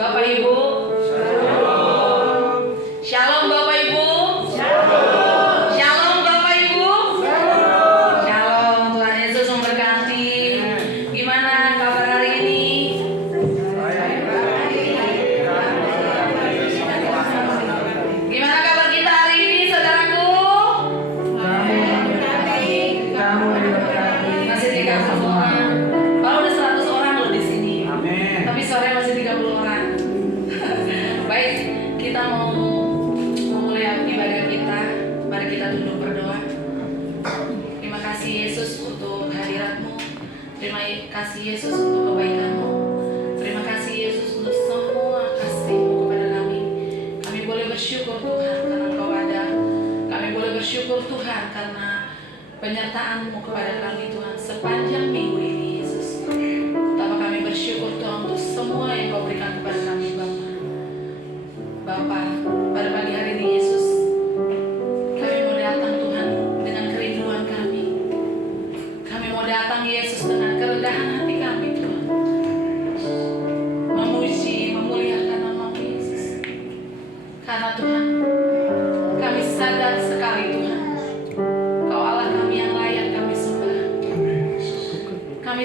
Bapak Ibu. Shalom. Shalom Bapak Ibu. Shalom. Shalom Bapak Ibu. Shalom. Shalom, Tuhan Yesus memberkati. Gimana kabar hari ini? Gimana kabar kita hari ini, saudaraku? Masih 30 orang. Kalau udah 100 orang loh di sini. Amin. Tapi sore masih 30 orang. Baik, kita mau memulai ibadah kita. Mari kita duduk berdoa. Terima kasih Yesus untuk hadirat-Mu. Terima kasih Yesus untuk kebaikan-Mu. Terima kasih Yesus untuk semua kasih-Mu kepada kami. Kami boleh bersyukur Tuhan karena Engkau ada. Kami boleh bersyukur Tuhan karena penyertaan-Mu kepada kami Tuhan sepanjang minggu ini Yesus. Betapa kami bersyukur Tuhan untuk semua yang Kau berikan kepada kami Bapa. Pada pagi hari ini Yesus, kami mau datang Tuhan dengan kerinduan kami. Kami mau datang Yesus dengan kerendahan hati kami Tuhan, memuji, memuliakan nama-Mu Yesus. Karena Tuhan, kami sadar sekali Tuhan, Kau Allah kami yang layak kami sembah. Kami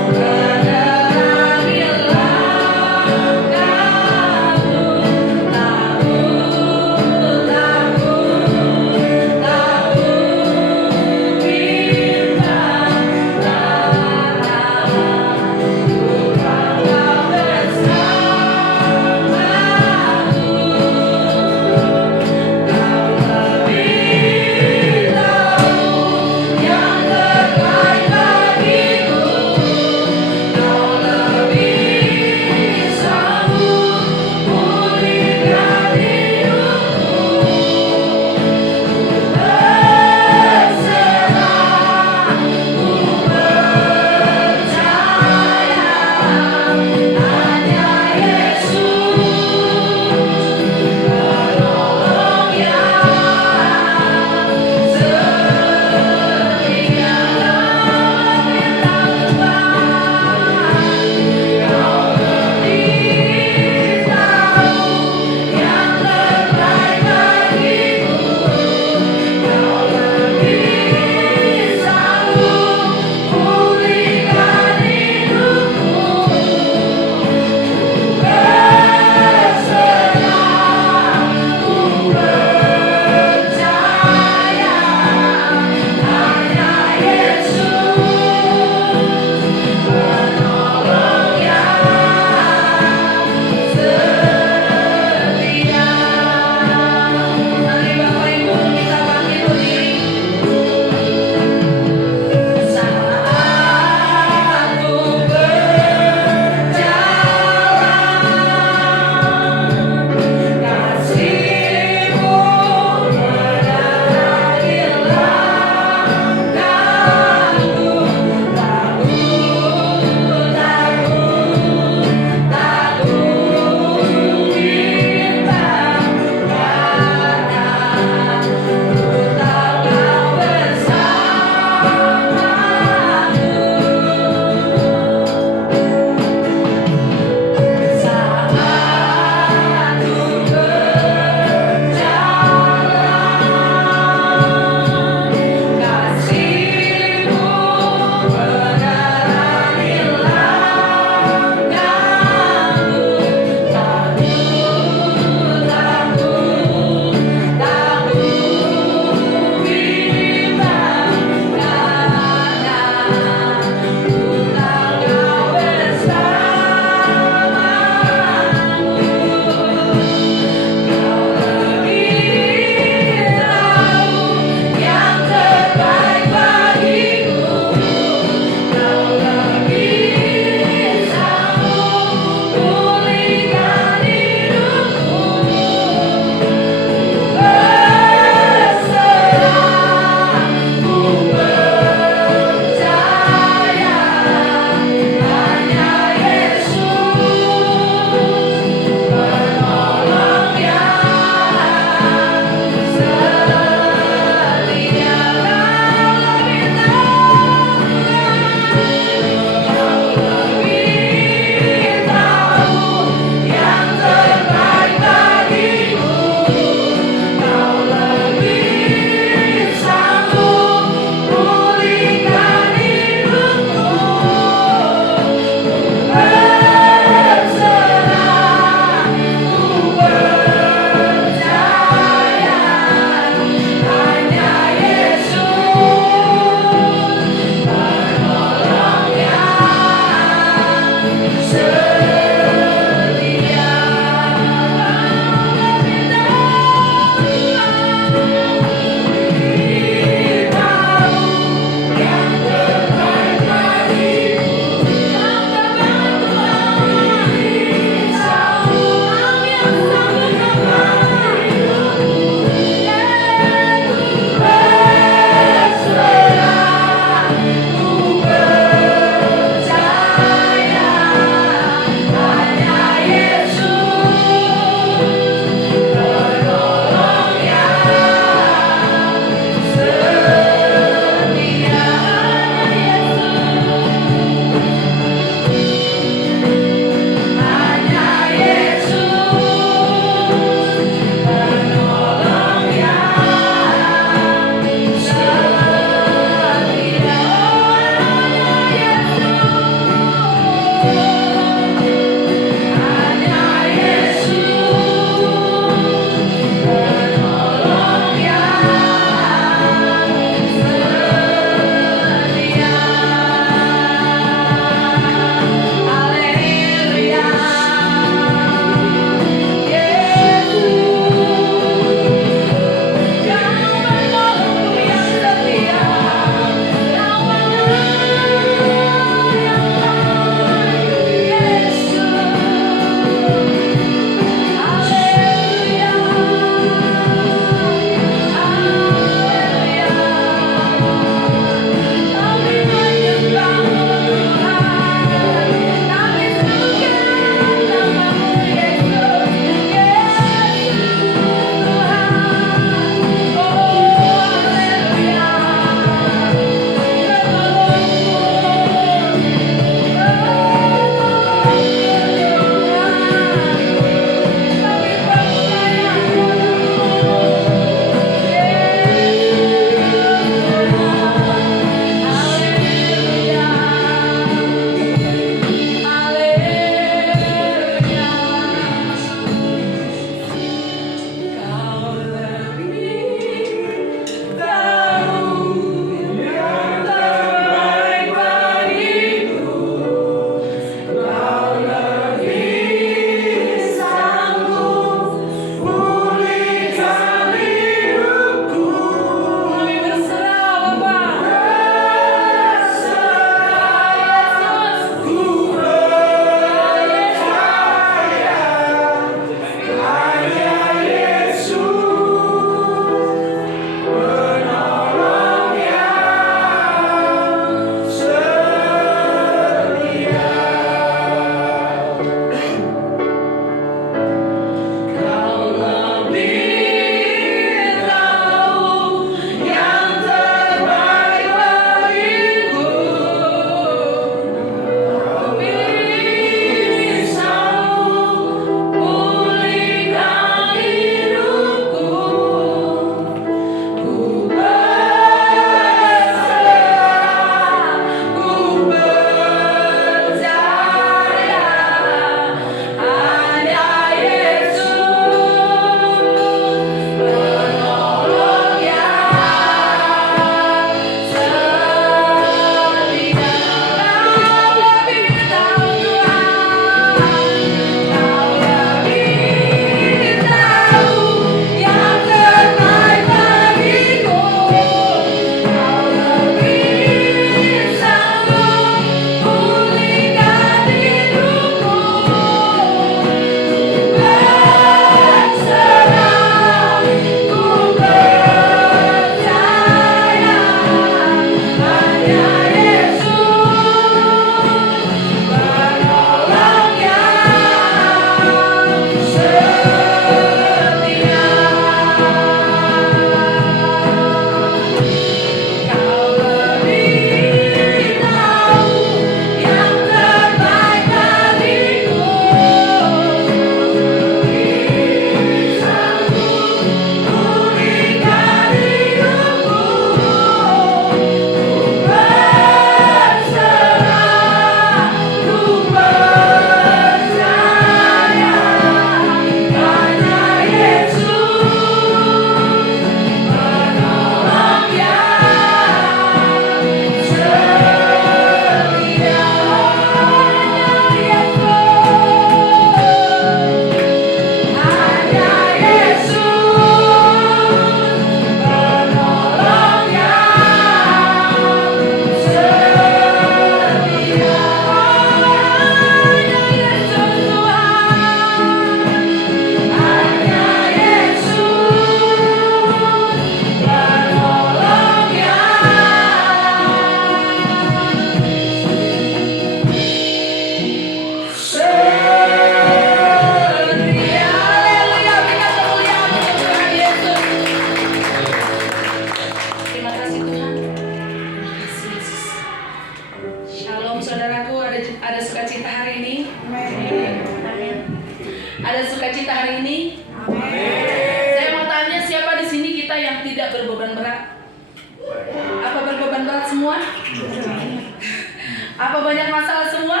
banyak masalah semua?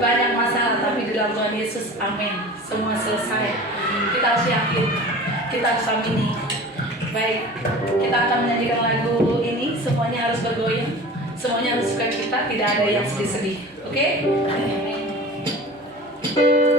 Banyak masalah, tapi di dalam Tuhan Yesus, amin. Semua selesai. Kita harus yakin, kita harus amini. Baik, kita akan menyanyikan lagu ini. Semuanya harus bergoyang, semuanya harus suka kita, tidak ada yang sedih-sedih. Oke? Amin. Masalah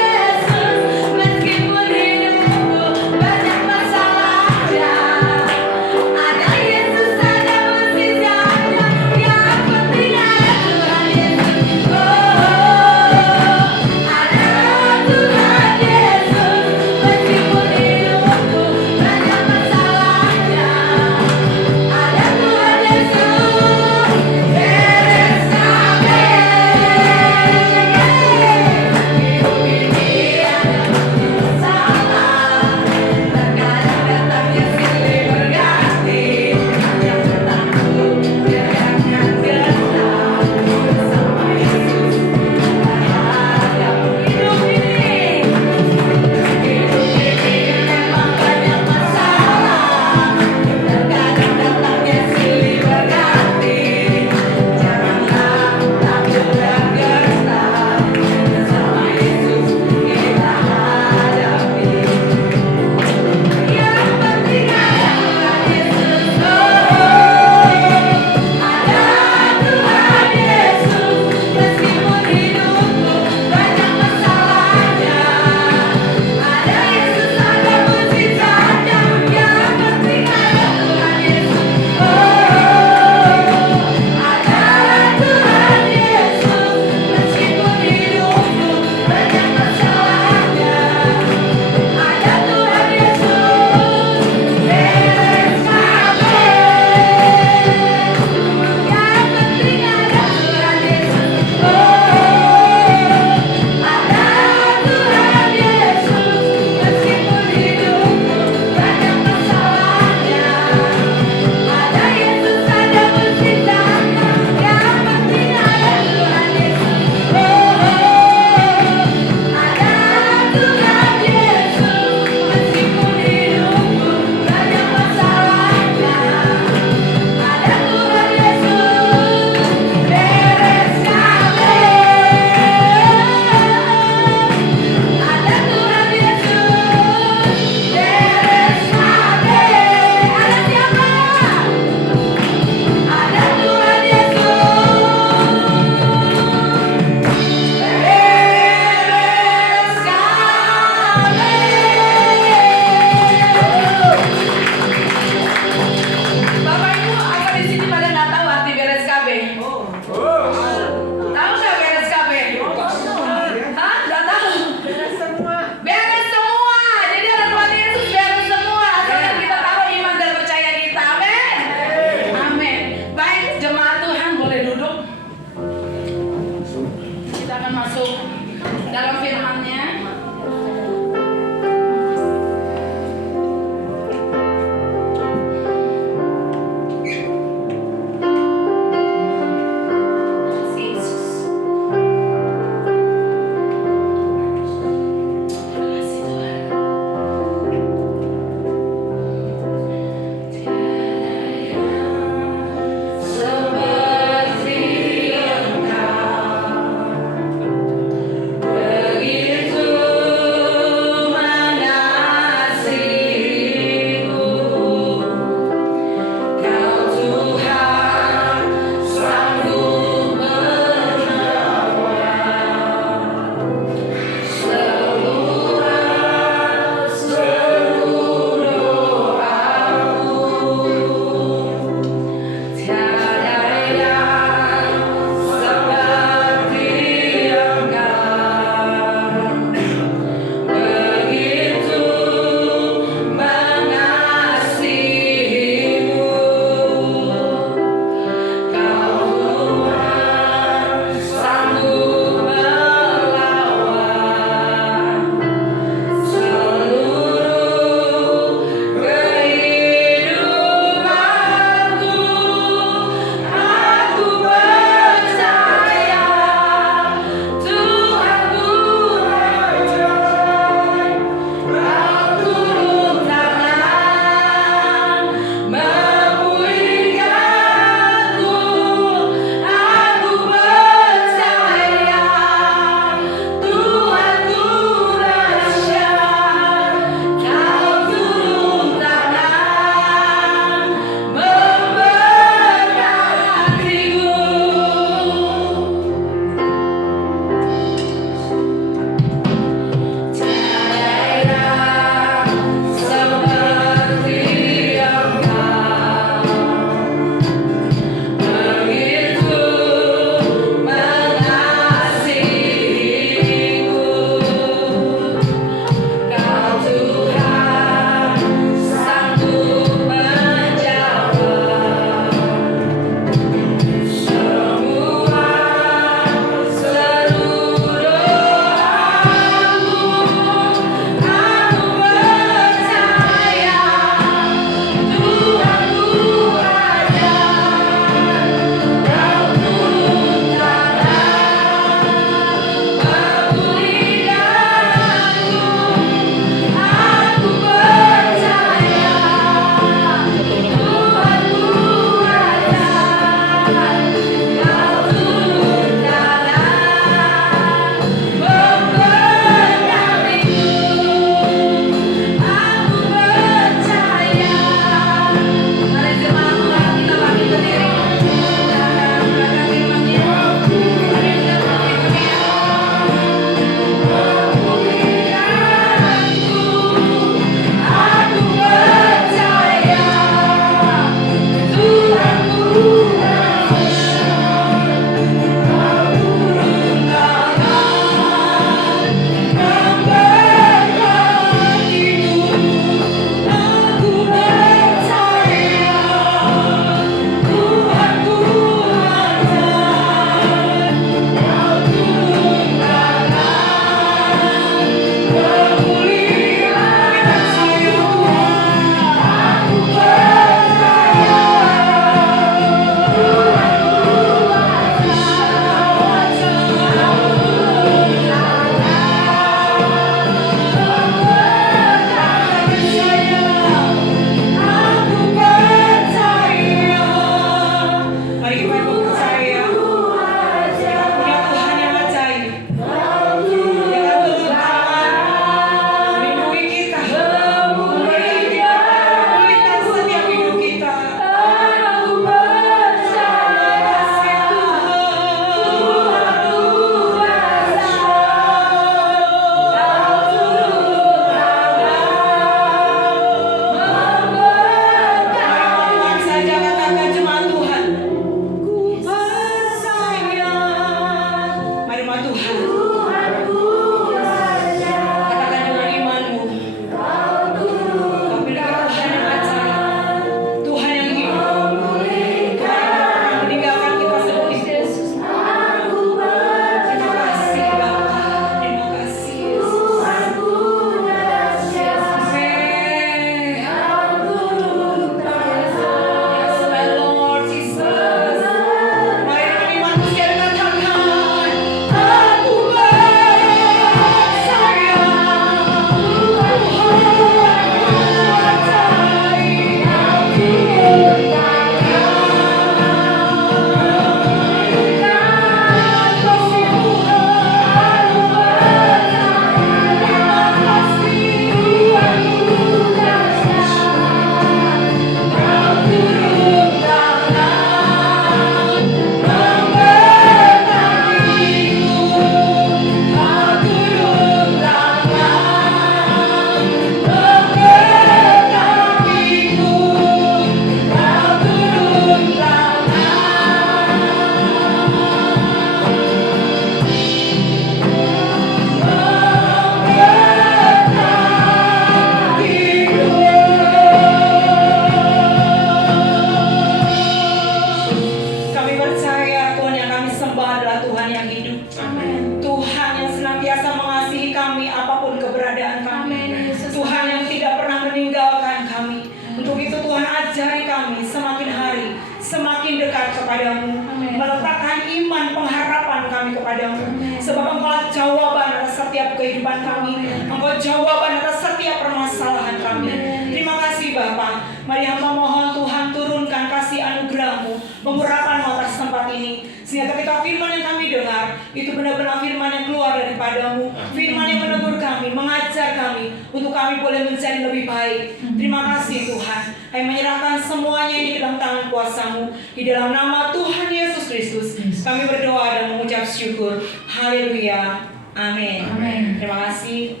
kami apapun keberadaan kami. Amin, Yesus. Tuhan yang tidak pernah meninggalkan kami. Untuk itu Tuhan ajari kami semakin hari semakin dekat kepadamu. Amin. Meletakkan iman pengharapan kami kepadamu. Amin. Sebab Engkau jawaban atas setiap kehidupan kami. Engkau jawaban atas setiap permasalahan kami. Terima kasih Bapa. Mari hamba mohon Tuhan turunkan kasih anugerah-Mu, pengurapan-Mu atas tempat ini. Sehingga ketika firman yang kami dengar, itu benar-benar firman yang keluar daripada-Mu. Firman yang menegur kami, mengajar kami, untuk kami boleh menjadi lebih baik. Terima kasih Tuhan. Kami menyerahkan semuanya ini ke dalam tangan kuasa-Mu. Di dalam nama Tuhan Yesus Kristus, kami berdoa dan mengucap syukur. Haleluya. Amin. Amin. Terima kasih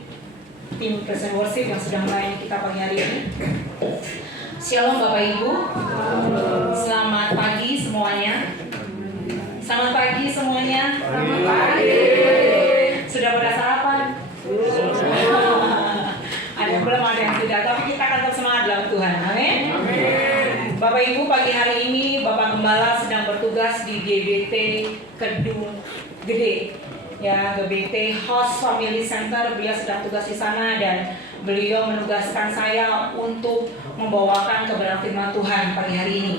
tim Present Worship yang sudah melayani kita pagi hari ini. Shalom Bapak Ibu. Selamat pagi semuanya. Selamat pagi semuanya. Selamat pagi. Sudah pada sarapan? Ada yang belum, ada yang tidak, tapi kita akan tetap semangat dalam Tuhan. Amin. Bapak Ibu, pagi hari ini Bapak Gembala sedang bertugas di GBT Kedung Gede. Ya, GBT Host Family Center. Beliau sedang tugas di sana dan beliau menugaskan saya untuk membawakan kebenaran firman Tuhan pagi hari ini.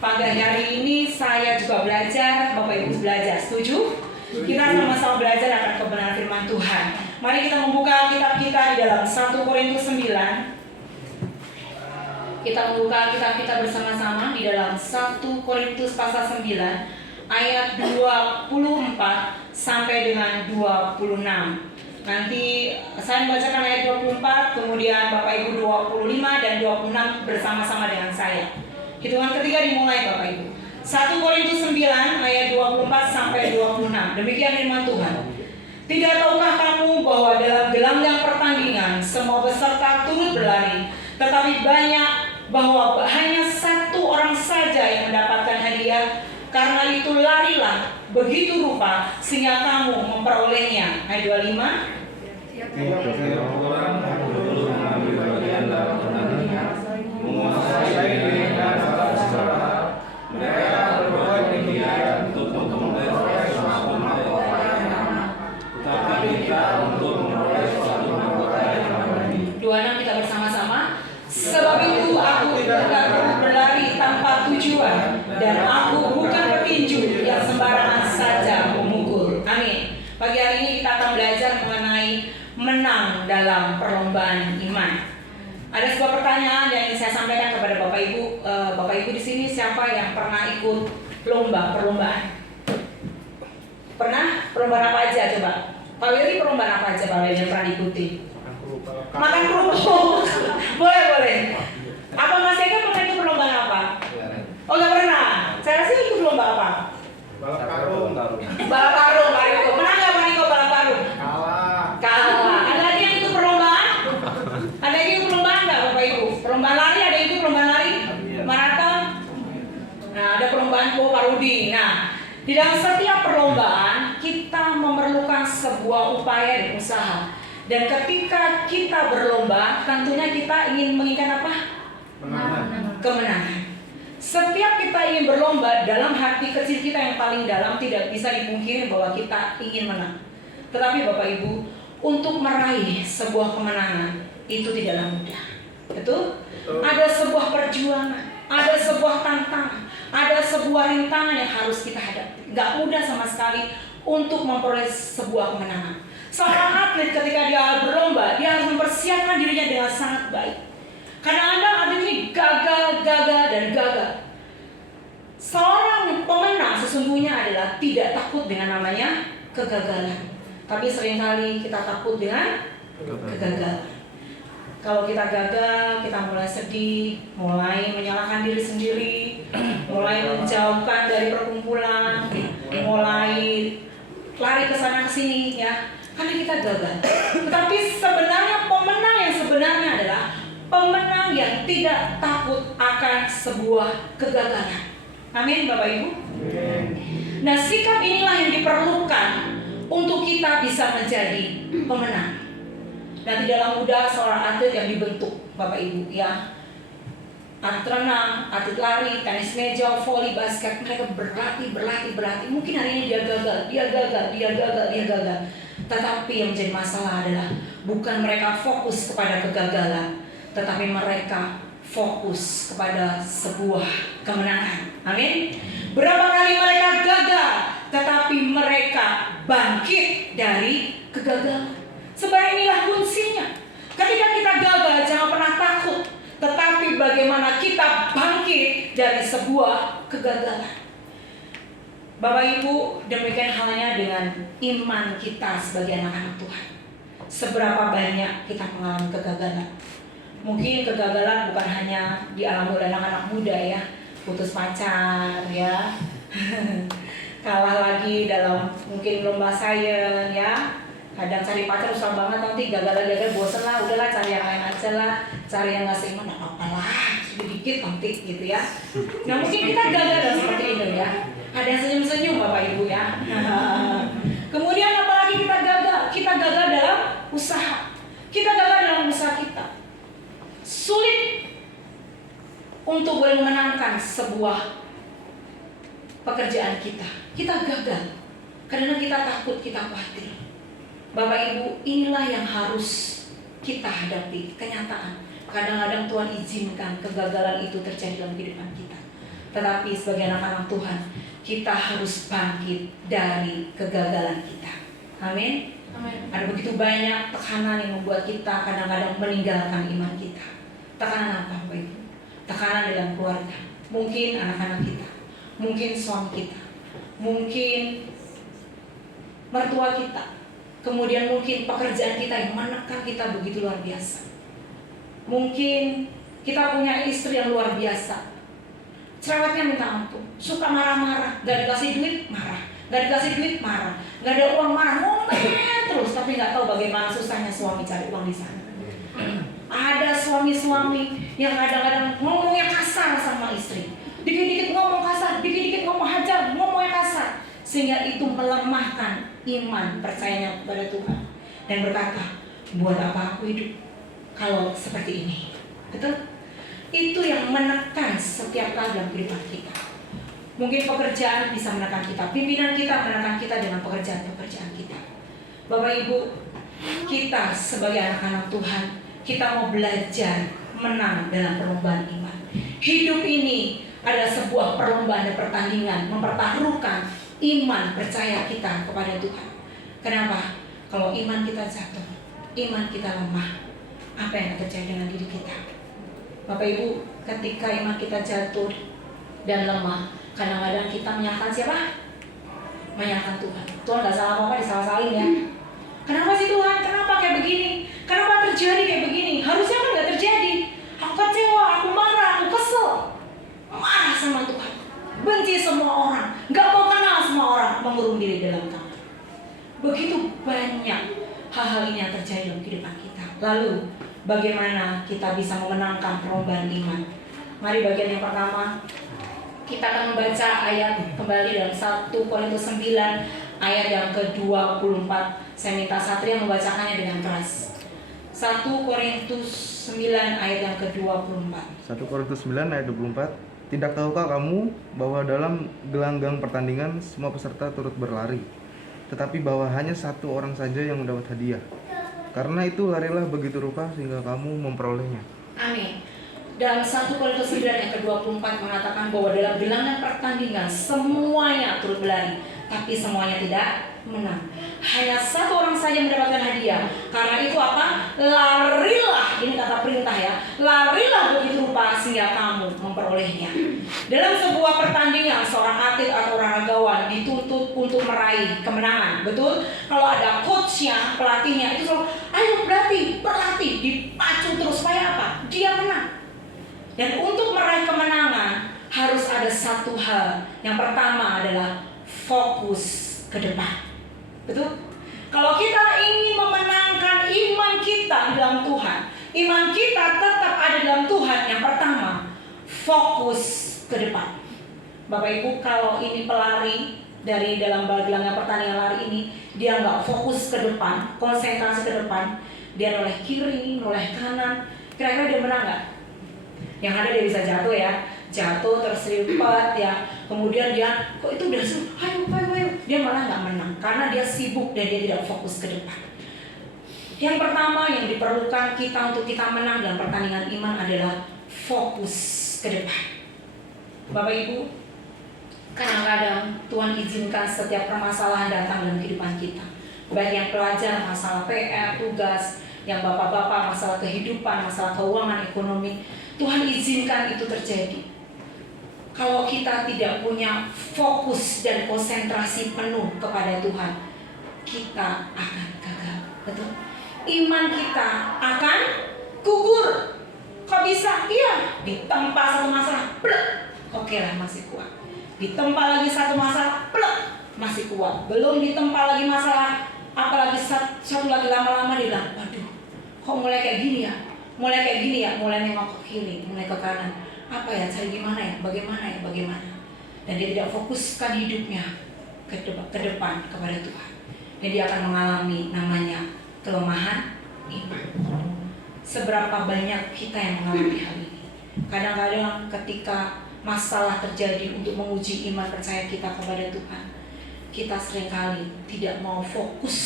Pagi hari ini saya juga belajar, Bapak Ibu belajar. Setuju? Kita sama-sama belajar akan kebenaran firman Tuhan. Mari kita membuka kitab kita di dalam 1 Korintus 9. Kita membuka kitab kita bersama-sama di dalam 1 Korintus pasal 9 ayat 24 sampai dengan 26. Nanti saya membacakan ayat 24, kemudian Bapak Ibu 25 dan 26 bersama-sama dengan saya. Hitungan ketiga dimulai Bapak Ibu. 1 Korintus 9 ayat 24 sampai 26. Demikian firman Tuhan. Tidak tahukah kamu bahwa dalam gelanggang pertandingan semua peserta turut berlari, tetapi banyak bahwa hanya satu orang saja yang mendapatkan hadiah. Karena itu larilah begitu rupa sehingga kamu memperolehnya. Ayat 25. Tiap orang perlu mengambil bagian dalam pertandingan, menguasai diri dan saudara. Mereka berbuat demikian untuk memperoleh suatu mahkota, tetapi kita untuk memperoleh suatu mahkota yang abadi. 26 kita bersama-sama. Sebab itu aku tidak perlu berlari tanpa tujuan, dan aku bukan petinju yang sembarangan saja memukul. Amin. Pagi hari ini kita akan belajar mengenai menang dalam perlombaan iman. Ada sebuah pertanyaan yang ingin saya sampaikan kepada Bapak Ibu. Bapak Ibu di sini siapa yang pernah ikut perlombaan? Pernah? Perlombaan apa aja coba? Pak Willy perlombaan apa aja Pak Willy yang pernah diikuti? Makan kerupuk. Boleh. Apa Mas Eka pernah ikut perlombaan apa? Oh nggak pernah. Saya rasa ikut lomba apa? Balap karung. Balap karung, Pak Riko. Menang nggak Pak Riko balap karung? Kalah. Ada lagi yang ikut perlombaan? Ada yang ikut perlombaan nggak Bapak Ibu? Perlombaan lari, ada yang ikut perlombaan lari? Maraton? Nah, ada perlombaan Pak Rudi. Nah, di dalam setiap perlombaan kita memerlukan sebuah upaya dan usaha. Dan ketika kita berlomba, tentunya kita ingin menginginkan apa? Kemenangan. Setiap kita ingin berlomba, dalam hati kecil kita yang paling dalam tidak bisa dipungkiri bahwa kita ingin menang. Tetapi Bapak Ibu, untuk meraih sebuah kemenangan itu tidaklah mudah. Betul? Ada sebuah perjuangan, ada sebuah tantangan, ada sebuah rintangan yang harus kita hadapi. Gak mudah sama sekali untuk memperoleh sebuah kemenangan. Seorang atlet ketika dia berlomba, dia harus mempersiapkan dirinya dengan sangat baik. Kadang-kadang atlet ini gagal. Seorang pemenang sesungguhnya adalah tidak takut dengan namanya kegagalan. Tapi seringkali kita takut dengan kegagalan. Kalau kita gagal, kita mulai sedih, mulai menyalahkan diri sendiri, mulai menjauhkan dari perkumpulan, mulai lari ke sana ke sini ya. Karena kita gagal. Tetapi sebenarnya pemenang yang sebenarnya adalah pemenang yang tidak takut akan sebuah kegagalan. Amin Bapak Ibu. Nah, sikap inilah yang diperlukan untuk kita bisa menjadi pemenang. Dan tidaklah mudah seorang atlet yang dibentuk Bapak Ibu ya. Atlet renang, atlet lari, tenis meja, voli, basket, mereka berlatih. Mungkin hari ini dia gagal. Tetapi yang menjadi masalah adalah bukan mereka fokus kepada kegagalan, tetapi mereka fokus kepada sebuah kemenangan. Amin. Berapa kali mereka gagal, tetapi mereka bangkit dari kegagalan. Sebenarnya inilah kuncinya. Ketika kita gagal, jangan pernah takut, tetapi bagaimana kita bangkit dari sebuah kegagalan. Bapak Ibu, demikian halnya dengan iman kita sebagai anak-anak Tuhan. Seberapa banyak kita mengalami kegagalan. Mungkin kegagalan bukan hanya dialami oleh anak-anak muda ya, putus pacar ya, kalah lagi dalam mungkin lomba sains ya. Kadang cari pacar susah banget, nanti gagal bosen lah, udahlah cari yang lain aja lah, cari yang nggak seiman, nggak apa-apa lah, sedikit nanti gitu ya. Nah mungkin kita gagal seperti ini ya. Ada yang senyum-senyum Bapak Ibu ya. Kemudian apalagi kita gagal? Kita gagal dalam usaha. Kita gagal dalam usaha kita. Sulit untuk boleh memenangkan sebuah pekerjaan kita. Kita gagal karena kita takut, kita khawatir. Bapak Ibu, inilah yang harus kita hadapi, kenyataan. Kadang-kadang Tuhan izinkan kegagalan itu terjadi dalam kehidupan kita. Tetapi sebagai anak-anak Tuhan, kita harus bangkit dari kegagalan kita. Amin. Amin. Ada begitu banyak tekanan yang membuat kita kadang-kadang meninggalkan iman kita. Tekanan apa Bapak Ibu? Tekanan dalam keluarga. Mungkin anak-anak kita, mungkin suami kita, mungkin mertua kita, kemudian mungkin pekerjaan kita yang menekan kita begitu luar biasa. Mungkin kita punya istri yang luar biasa, cerewetnya minta ampun, suka marah-marah, gak dikasih duit marah, gak dikasih duit marah, gak ada uang marah, ngomel terus, tapi gak tahu bagaimana susahnya suami cari uang di sana. Ada suami-suami yang kadang-kadang ngomongnya kasar sama istri, dikit-dikit ngomong kasar, dikit-dikit ngomong hajar, ngomongnya kasar, sehingga itu melemahkan iman percayanya kepada Tuhan dan berkata, buat apa aku hidup kalau seperti ini? Betul? Itu yang menekan setiap kali dalam kehidupan kita. Mungkin pekerjaan bisa menekan kita, pimpinan kita menekan kita dengan pekerjaan-pekerjaan kita. Bapak Ibu, kita sebagai anak-anak Tuhan, kita mau belajar menang dalam perlombaan iman. Hidup ini adalah sebuah perlombaan dan pertandingan, mempertaruhkan iman percaya kita kepada Tuhan. Kenapa? Kalau iman kita jatuh, iman kita lemah, apa yang akan terjadi dengan diri kita? Bapak Ibu, ketika iman kita jatuh dan lemah, kadang-kadang kita menyalahkan siapa? Menyalahkan Tuhan. Tuhan gak salah apa-apa, disalah-salahin ya. Kenapa sih Tuhan? Kenapa kayak begini? Kenapa terjadi kayak begini? Harusnya kan gak terjadi. Aku kecewa, aku marah, aku kesel, marah sama Tuhan, benci semua orang, gak mau kenal semua orang, mengurung diri dalam kamar. Begitu banyak hal-hal ini yang terjadi dalam kehidupan kita. Lalu bagaimana kita bisa memenangkan perlombaan iman? Mari bagian yang pertama, kita akan membaca ayat kembali dalam 1 Korintus 9 ayat yang ke-24. Saya minta Satria membacakannya dengan keras. 1 Korintus 9 ayat yang ke-24. 1 Korintus 9 ayat 24. Tidak tahukah kamu bahwa dalam gelanggang pertandingan semua peserta turut berlari, tetapi bahwa hanya satu orang saja yang mendapat hadiah? Karena itu larilah begitu rupa sehingga kamu memperolehnya. Amin. Dalam 1 Korintus 9 yang ke-24 mengatakan bahwa dalam gelanggang pertandingan semuanya turut berlari, tapi semuanya tidak menang. Hanya satu orang saja mendapatkan hadiah. Karena itu apa? Larilah, ini kata perintah ya. Larilah begitu rupa sehingga kamu memperolehnya. Dalam sebuah pertandingan, seorang atlet atau ragawan dituntut untuk meraih kemenangan. Betul? Kalau ada coachnya, pelatihnya itu selalu, ayo berlatih, dipacu terus supaya apa? Dia menang. Dan untuk meraih kemenangan harus ada satu hal. Yang pertama adalah fokus ke depan. Betul? Kalau kita ingin memenangkan iman kita dalam Tuhan, iman kita tetap ada dalam Tuhan. Yang pertama, fokus ke depan. Bapak Ibu, kalau ini pelari dari dalam gelanggang pertandingan lari ini, dia nggak fokus ke depan, konsentrasi ke depan, dia noleh kiri, noleh kanan, kira-kira dia menang nggak? Yang ada dia bisa jatuh ya, jatuh terserimpet ya, kemudian dia kok itu udah ayo dia malah nggak menang karena dia sibuk dan dia tidak fokus ke depan. Yang pertama yang diperlukan kita untuk kita menang dalam pertandingan iman adalah fokus ke depan. Bapak Ibu, kadang-kadang Tuhan izinkan setiap permasalahan datang dalam kehidupan kita. Baik yang pelajar, masalah PR, tugas, yang bapak-bapak, masalah kehidupan, masalah keuangan, ekonomi. Tuhan izinkan itu terjadi. Kalau kita tidak punya fokus dan konsentrasi penuh kepada Tuhan, kita akan gagal. Betul? Iman kita akan gugur. Kok bisa? Iya, ditempa satu masalah, plek. Oke lah, masih kuat. Ditempa lagi satu masalah, plek, masih kuat. Belum ditempa lagi masalah, apalagi satu lagi lama-lama dia bilang, waduh, kok mulai kayak gini ya? Mulai kayak gini ya? Mulai nengok ke kiri, mulai ke kanan. Apa ya? Cari gimana ya? Bagaimana ya? Bagaimana? Dan dia tidak fokuskan hidupnya ke depan kepada Tuhan. Dan dia akan mengalami namanya kelemahan iman. Seberapa banyak kita yang mengalami hal ini? Kadang-kadang ketika masalah terjadi untuk menguji iman percaya kita kepada Tuhan, kita seringkali tidak mau fokus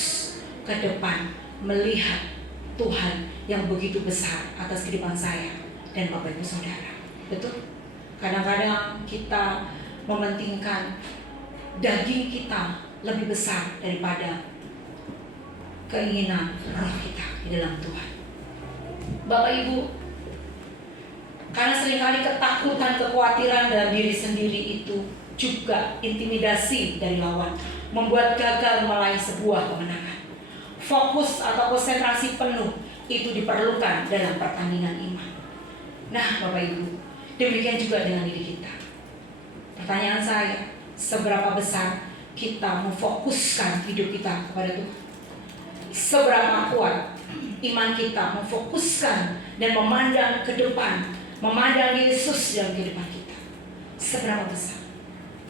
ke depan melihat Tuhan yang begitu besar atas kehidupan saya dan Bapak Ibu Saudara. Betul? Kadang-kadang kita mementingkan daging kita lebih besar daripada keinginan roh kita di dalam Tuhan. Bapak Ibu, karena seringkali ketakutan, kekhawatiran dalam diri sendiri itu juga intimidasi dari lawan, membuat gagal meraih sebuah kemenangan. Fokus atau konsentrasi penuh itu diperlukan dalam pertandingan iman. Nah, Bapak Ibu, demikian juga dengan diri kita. Pertanyaan saya, seberapa besar kita memfokuskan hidup kita kepada Tuhan? Seberapa kuat iman kita memfokuskan dan memandang ke depan, memandang Yesus dalam kehidupan kita? Seberapa besar?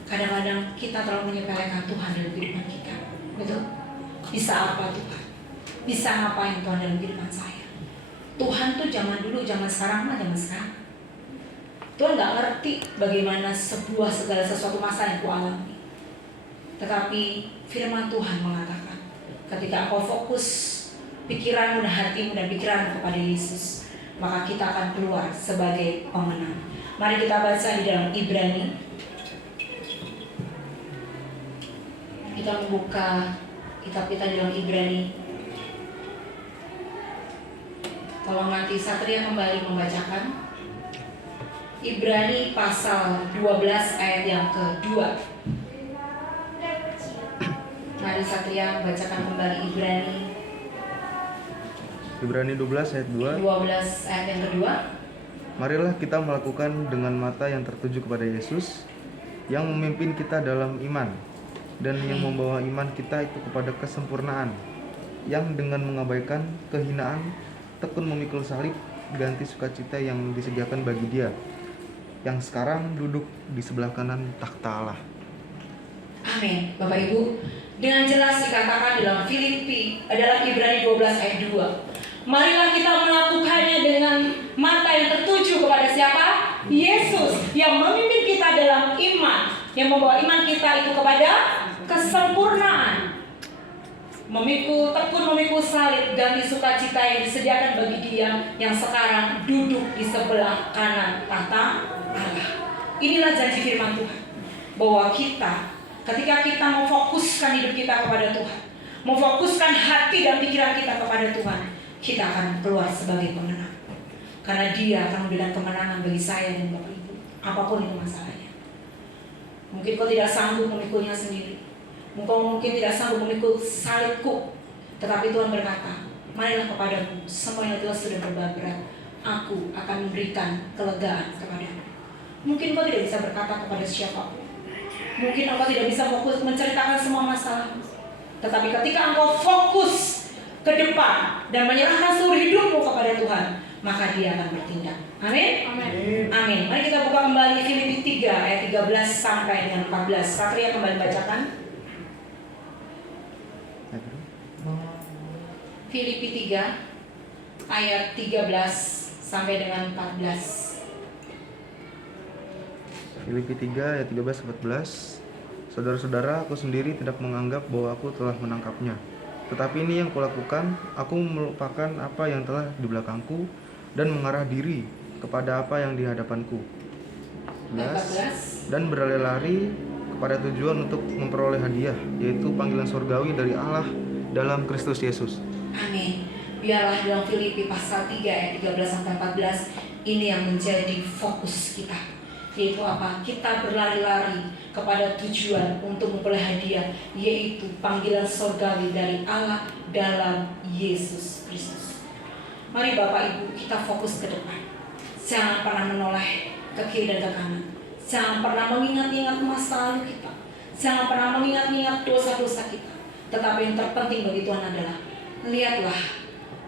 Kadang-kadang kita terlalu menyepelekan Tuhan dalam kehidupan kita. Betul? Bisa apa Tuhan? Bisa ngapain Tuhan dalam kehidupan saya? Tuhan tuh zaman dulu, zaman sekarang mah zaman sekarang. Tuhan gak ngerti bagaimana segala sesuatu masa yang ku alami. Tetapi firman Tuhan mengatakan, ketika engkau fokus pikiranmu dan hatimu dan pikiranmu kepada Yesus, maka kita akan keluar sebagai pemenang. Mari kita baca di dalam Ibrani. Kita membuka kitab kita di dalam Ibrani. Tolong nanti Satria kembali membacakan Ibrani pasal 12 ayat yang kedua. Mari Satria membacakan kembali Ibrani 12 ayat 2. 12 ayat yang kedua. Marilah kita melakukan dengan mata yang tertuju kepada Yesus, yang memimpin kita dalam iman, dan yang membawa iman kita itu kepada kesempurnaan, yang dengan mengabaikan kehinaan tekun memikul salib, ganti sukacita yang disediakan bagi Dia, yang sekarang duduk di sebelah kanan takhta Allah. Amin. Bapak Ibu, dengan jelas dikatakan dalam dalam Ibrani 12 ayat 2. Marilah kita melakukannya dengan mata yang tertuju kepada siapa? Yesus, yang memimpin kita dalam iman, yang membawa iman kita itu kepada kesempurnaan. Tekun memikul salib, ganti sukacita yang disediakan bagi Dia yang sekarang duduk di sebelah kanan tahta Allah. Inilah janji firman Tuhan, bahwa kita, ketika kita memfokuskan hidup kita kepada Tuhan, memfokuskan hati dan pikiran kita kepada Tuhan, kita akan keluar sebagai pemenang. Karena Dia akan memberikan kemenangan bagi saya dan Bapak Ibu, apapun itu masalahnya. Mungkin kau tidak sanggup memikulnya sendiri, engkau mungkin tidak sanggup memikul salibku, tetapi Tuhan berkata, marilah kepadaku semua yang telah sudah berat, aku akan memberikan kelegaan kepadamu. Mungkin kau tidak bisa berkata kepada siapapun, mungkin engkau tidak bisa fokus menceritakan semua masalah, tetapi ketika engkau fokus ke depan dan menyerahkan seluruh hidupmu kepada Tuhan, maka Dia akan bertindak. Amin. Amin. Mari kita buka kembali Filipi 3 ayat 13 sampai dengan 14. Satria kembali bacakan. Filipi 3 ayat 13 sampai dengan 14. Filipi 3 ayat 13 sampai 14. Saudara-saudara, aku sendiri tidak menganggap bahwa aku telah menangkapnya. Tetapi ini yang kulakukan, aku melupakan apa yang telah di belakangku dan mengarah diri kepada apa yang di hadapanku. 14. Dan berlari lari kepada tujuan untuk memperoleh hadiah, yaitu panggilan surgawi dari Allah dalam Kristus Yesus. Amin. Biarlah dalam Filipi pasal 3 ayat 13-14 ini yang menjadi fokus kita. Yaitu apa? Kita berlari-lari kepada tujuan untuk memperoleh hadiah, yaitu panggilan surgawi dari Allah dalam Yesus Kristus. Mari Bapak Ibu kita fokus ke depan. Jangan pernah menoleh ke kiri dan ke kanan. Jangan pernah mengingat-ingat masa lalu kita. Jangan pernah mengingat-ingat dosa-dosa kita. Tetapi yang terpenting bagi Tuhan adalah lihatlah,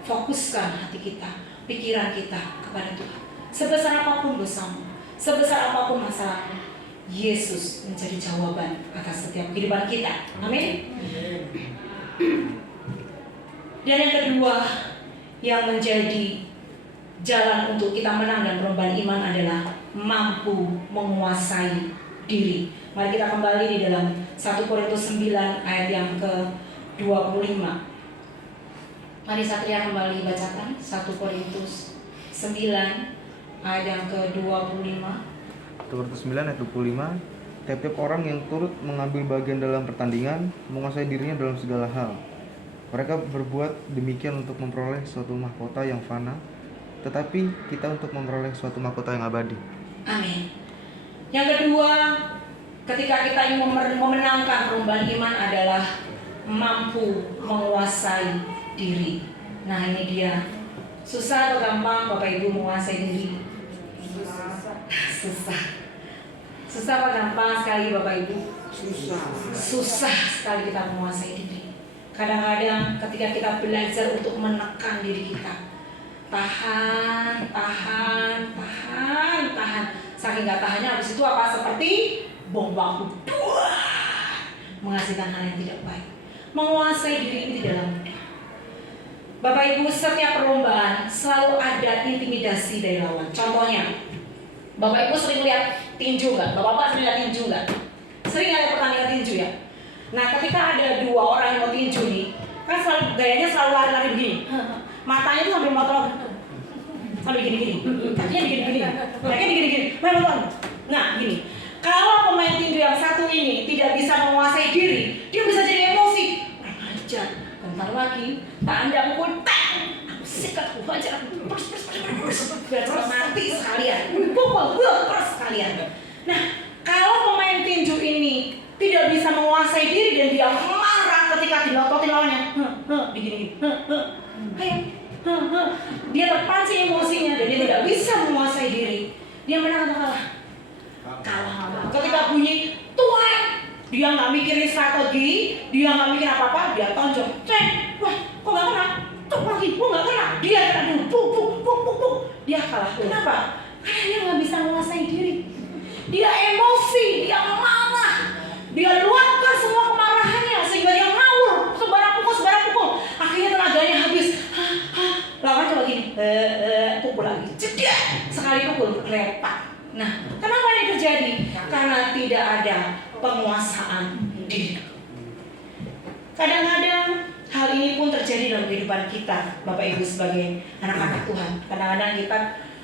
fokuskan hati kita, pikiran kita kepada Tuhan. Sebesar apapun dosamu, sebesar apapun masalahmu, Yesus menjadi jawaban atas setiap kehidupan kita. Amin. Dan yang kedua yang menjadi jalan untuk kita menang dalam perlombaan iman adalah mampu menguasai diri. Mari kita kembali di dalam 1 Korintus 9 ayat yang ke-25. Mari Satria kembali bacakan 1 Korintus 9 ayat yang ke-25. 1 Korintus 9 ayat 25. Tiap-tiap orang yang turut mengambil bagian dalam pertandingan menguasai dirinya dalam segala hal. Mereka berbuat demikian untuk memperoleh suatu mahkota yang fana, tetapi kita untuk memperoleh suatu mahkota yang abadi. Amin. Yang kedua, ketika kita ingin memenangkan perlombaan iman adalah mampu menguasai diri. Nah ini dia. Susah atau gampang Bapak Ibu menguasai diri? Susah. Susah apa gampang sekali Bapak Ibu? Susah sekali kita menguasai diri. Kadang-kadang ketika kita belajar untuk menekan diri kita, tahan. Saking gak tahannya habis itu apa? Seperti bom waktu menghasilkan hal yang tidak baik. Menguasai diri ini tidak mudah. Bapak Ibu, setiap perlombaan selalu ada intimidasi dari lawan. Contohnya, Bapak Ibu sering lihat tinju nggak? Bapak sering lihat tinju nggak? Sering ada pertandingan tinju ya? Nah, ketika ada dua orang yang mau tinju nih, kan gayanya selalu lari-lari begini. Matanya tuh sampai motor sampai gini-gini, kakinya digini-gini, kakinya digini-gini. Nah, gini. Kalau pemain tinju yang satu ini tidak bisa menguasai diri, dia bisa jadi emosi. Aja, bentar lagi, tak Anda pukul, aku sikat, aku hajar, aku biar cepat mati sekalian, pukul, sekalian. Nah, kalau pemain tinju ini tidak bisa menguasai diri dan dia marah ketika dilototin lawannya, begini, dia terpancing emosinya dan dia tidak bisa menguasai diri. Dia menang atau kalah? Kalah. Ketika bunyi Tuhan, dia nggak mikirin strategi, dia nggak mikir apa-apa, dia tonjok, wah, kok nggak kena? Tuk lagi, kok nggak kena? Dia kena dulu, puk, dia kalah. Kenapa? Karena dia nggak bisa menguasai diri. Dia emosi, dia marah, dia luapkan semua kemarahannya sehingga dia ngawur, sembarang pukul. Akhirnya tenaganya habis. Lawan coba gini, pukul lagi, cedak, sekali pukul, retak. Nah, kenapa ini terjadi? Karena tidak ada penguasaan diri. Kadang-kadang hal ini pun terjadi dalam kehidupan kita, Bapak Ibu sebagai anak-anak Tuhan. Kadang-kadang kita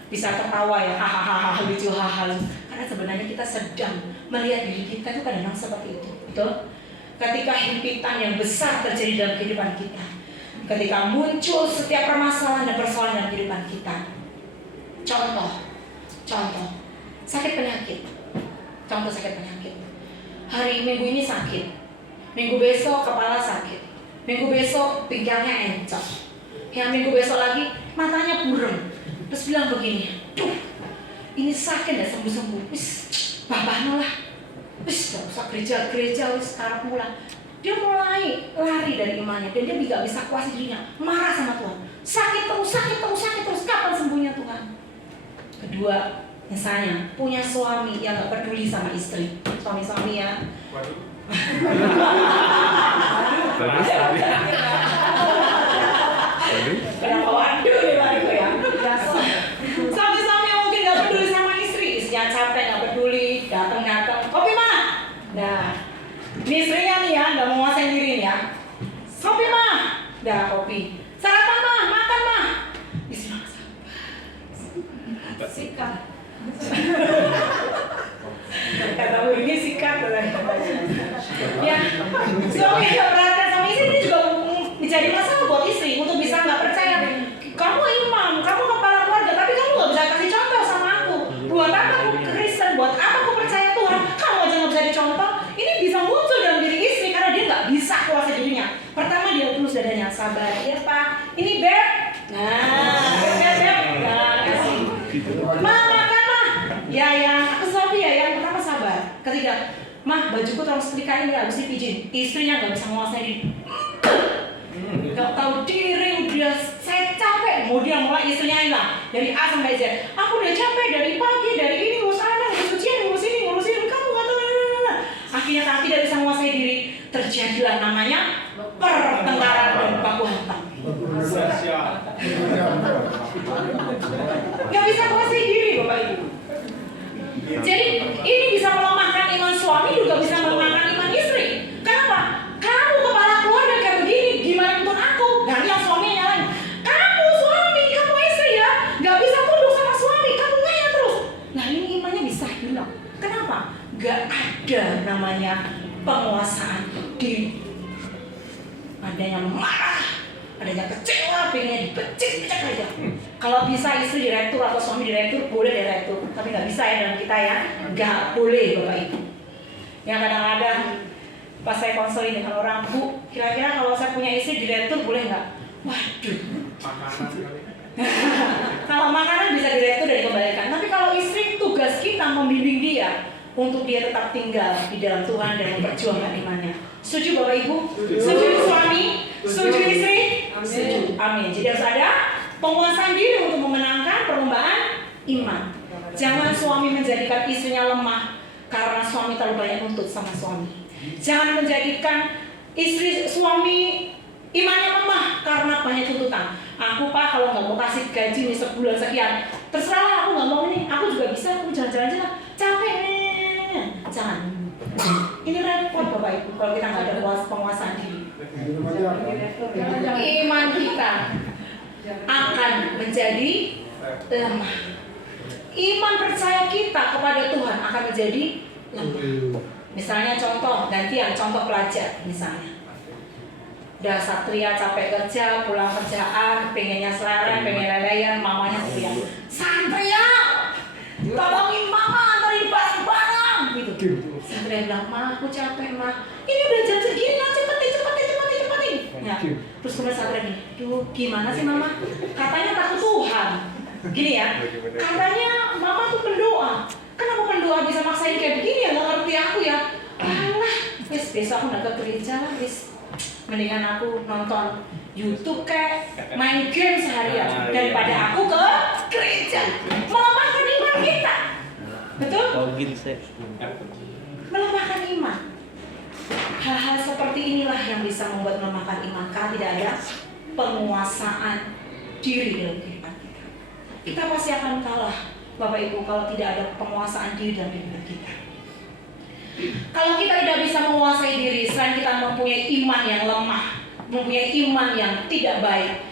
bisa tertawa ya, hahaha, lucu, hahaha. Karena sebenarnya kita sedang melihat diri kita itu kadang-kadang seperti itu, betul? Ketika himpitan yang besar terjadi dalam kehidupan kita, ketika muncul setiap permasalahan dan persoalan dalam kehidupan kita. Contoh, sakit penyakit. Contoh sakit penyakit. Hari Minggu ini sakit, Minggu besok kepala sakit, Minggu besok pinggangnya encok, yang Minggu besok lagi matanya burem. Terus bilang begini, duh, ini sakit gak sembuh-sembuh. Wis, babahno lah. Wis, gak usah gereja-gereja, wis sekarang pulang. Dia mulai lari dari imannya dan dia tidak bisa kuasai dirinya, marah sama Tuhan. Sakit terus, kapan sembuhnya Tuhan? Kedua, misalnya punya suami yang gak peduli sama istri. Suami-suami ya. Kenapa waduh ya? Suami-suami yang mungkin gak peduli sama istri, istrinya capek gak peduli, datang, kopi mana? Nah, Makan mah. Ya yang aku yang pertama sabar. Ketiga, mah bajuku tolong setrikain ya, habis dipijin. Istrinya nggak bisa menguasai diri. Gak tahu diri, udah saya capek. Kemudian mulai istrinya hilang dari A sampai Z. Aku udah capek dari pagi, dari ini ngurus anak, ngurus ujian, ngurus ini, kamu nggak tahu. Akhirnya kaki tidak bisa menguasai diri. Terjadilah namanya pertengkaran dan baku hantam. Gak bisa menguasai diri, Bapak Ibu. Jadi ini bisa melemahkan iman suami, juga bisa melemahkan iman istri. Kenapa? Kamu kepala keluarga kayak begini, gimana untuk aku? Nanti yang suaminya nyalain. Kamu suami, kamu istri ya, gak bisa tunduk sama suami, kamu ngeyel terus. Nah ini imannya bisa hilang. Kenapa? Gak ada namanya penguasaan diri. Adanya marah, adanya kecewa, pengennya dibecek aja. Kalau bisa istri direktur atau suami direktur, boleh direktur. Tapi nggak bisa ya dalam kita ya, nggak boleh Bapak Ibu. Yang kadang-kadang pas saya konseling dengan orang, Bu, kira-kira kalau saya punya istri direktur boleh nggak? Waduh. Kalau makanan bisa direktur dan dikembalikan. Tapi kalau istri, tugas kita membimbing dia untuk dia tetap tinggal di dalam Tuhan dan memperjuangkan imannya. Setuju Bapak Ibu? Setuju suami? Setuju istri? Setuju. Amin. Jadi harus ada penguasaan diri untuk memenangkan perlombaan iman. Jangan suami menjadikan istrinya lemah karena suami terlalu banyak nuntut sama suami. Jangan menjadikan suami imannya lemah karena banyak tuntutan. Aku Pak kalau nggak mau kasih gaji nih sebulan sekian, terserah aku nggak mau ini. Aku juga bisa, aku jalan-jalan aja. Capek nih. Jangan. Ini repot Bapak Ibu kalau kita nggak ada penguasaan diri. Iman kita akan menjadi lemah. Iman percaya kita kepada Tuhan akan menjadi lemah. Misalnya contoh gantian, contoh pelajar misalnya. Udah Satria capek kerja, pulang kerjaan, pengennya selera, pengen lelehan, mamanya teriak, Satria, tolongin mama anterin barang-barang gitu. Satria bilang, Ma, aku capek Ma. Ini udah jam segini, cepetin. Ya. Terus kemudian Satria gini, duh gimana sih Mama? Katanya takut Tuhan. Gini ya, katanya Mama tuh pendoa. Kenapa pendoa bisa maksain kayak begini ya? Gak ngerti aku ya. Alah, besok aku gak ke gereja lah, mendingan aku nonton YouTube kayak main game seharian daripada aku ke gereja. Melemahkan iman kita. Betul? Melemahkan iman. Hal-hal seperti inilah yang bisa membuat melemahkan iman karena tidak ada penguasaan diri dalam kehidupan kita. Kita pasti akan kalah, Bapak Ibu, kalau tidak ada penguasaan diri dalam kehidupan kita. Kalau kita tidak bisa menguasai diri, selain kita mempunyai iman yang lemah, mempunyai iman yang tidak baik,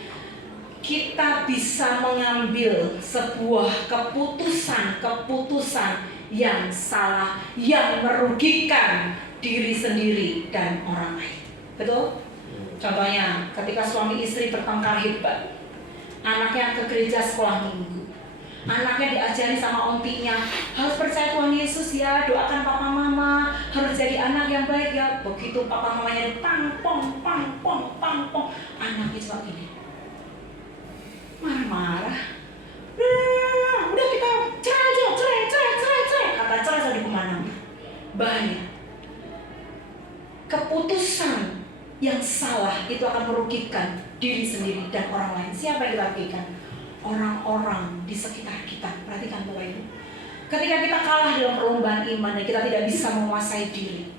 kita bisa mengambil sebuah keputusan yang salah, yang merugikan diri sendiri dan orang lain. Betul? Contohnya, ketika suami istri bertengkar hebat, anaknya ke gereja sekolah minggu, anaknya diajari sama ontinya, harus percaya Tuhan Yesus ya, doakan papa mama, harus jadi anak yang baik ya. Begitu papa mamanya pang-pong, anaknya cuma gini, marah-marah. Udah kita cerai. Kata cerai sudah kemana? Bahaya. Keputusan yang salah itu akan merugikan diri sendiri dan orang lain. Siapa yang dirugikan? Orang-orang di sekitar kita. Perhatikan Bapak Ibu. Ketika kita kalah dalam perlombaan iman dan kita tidak bisa menguasai diri,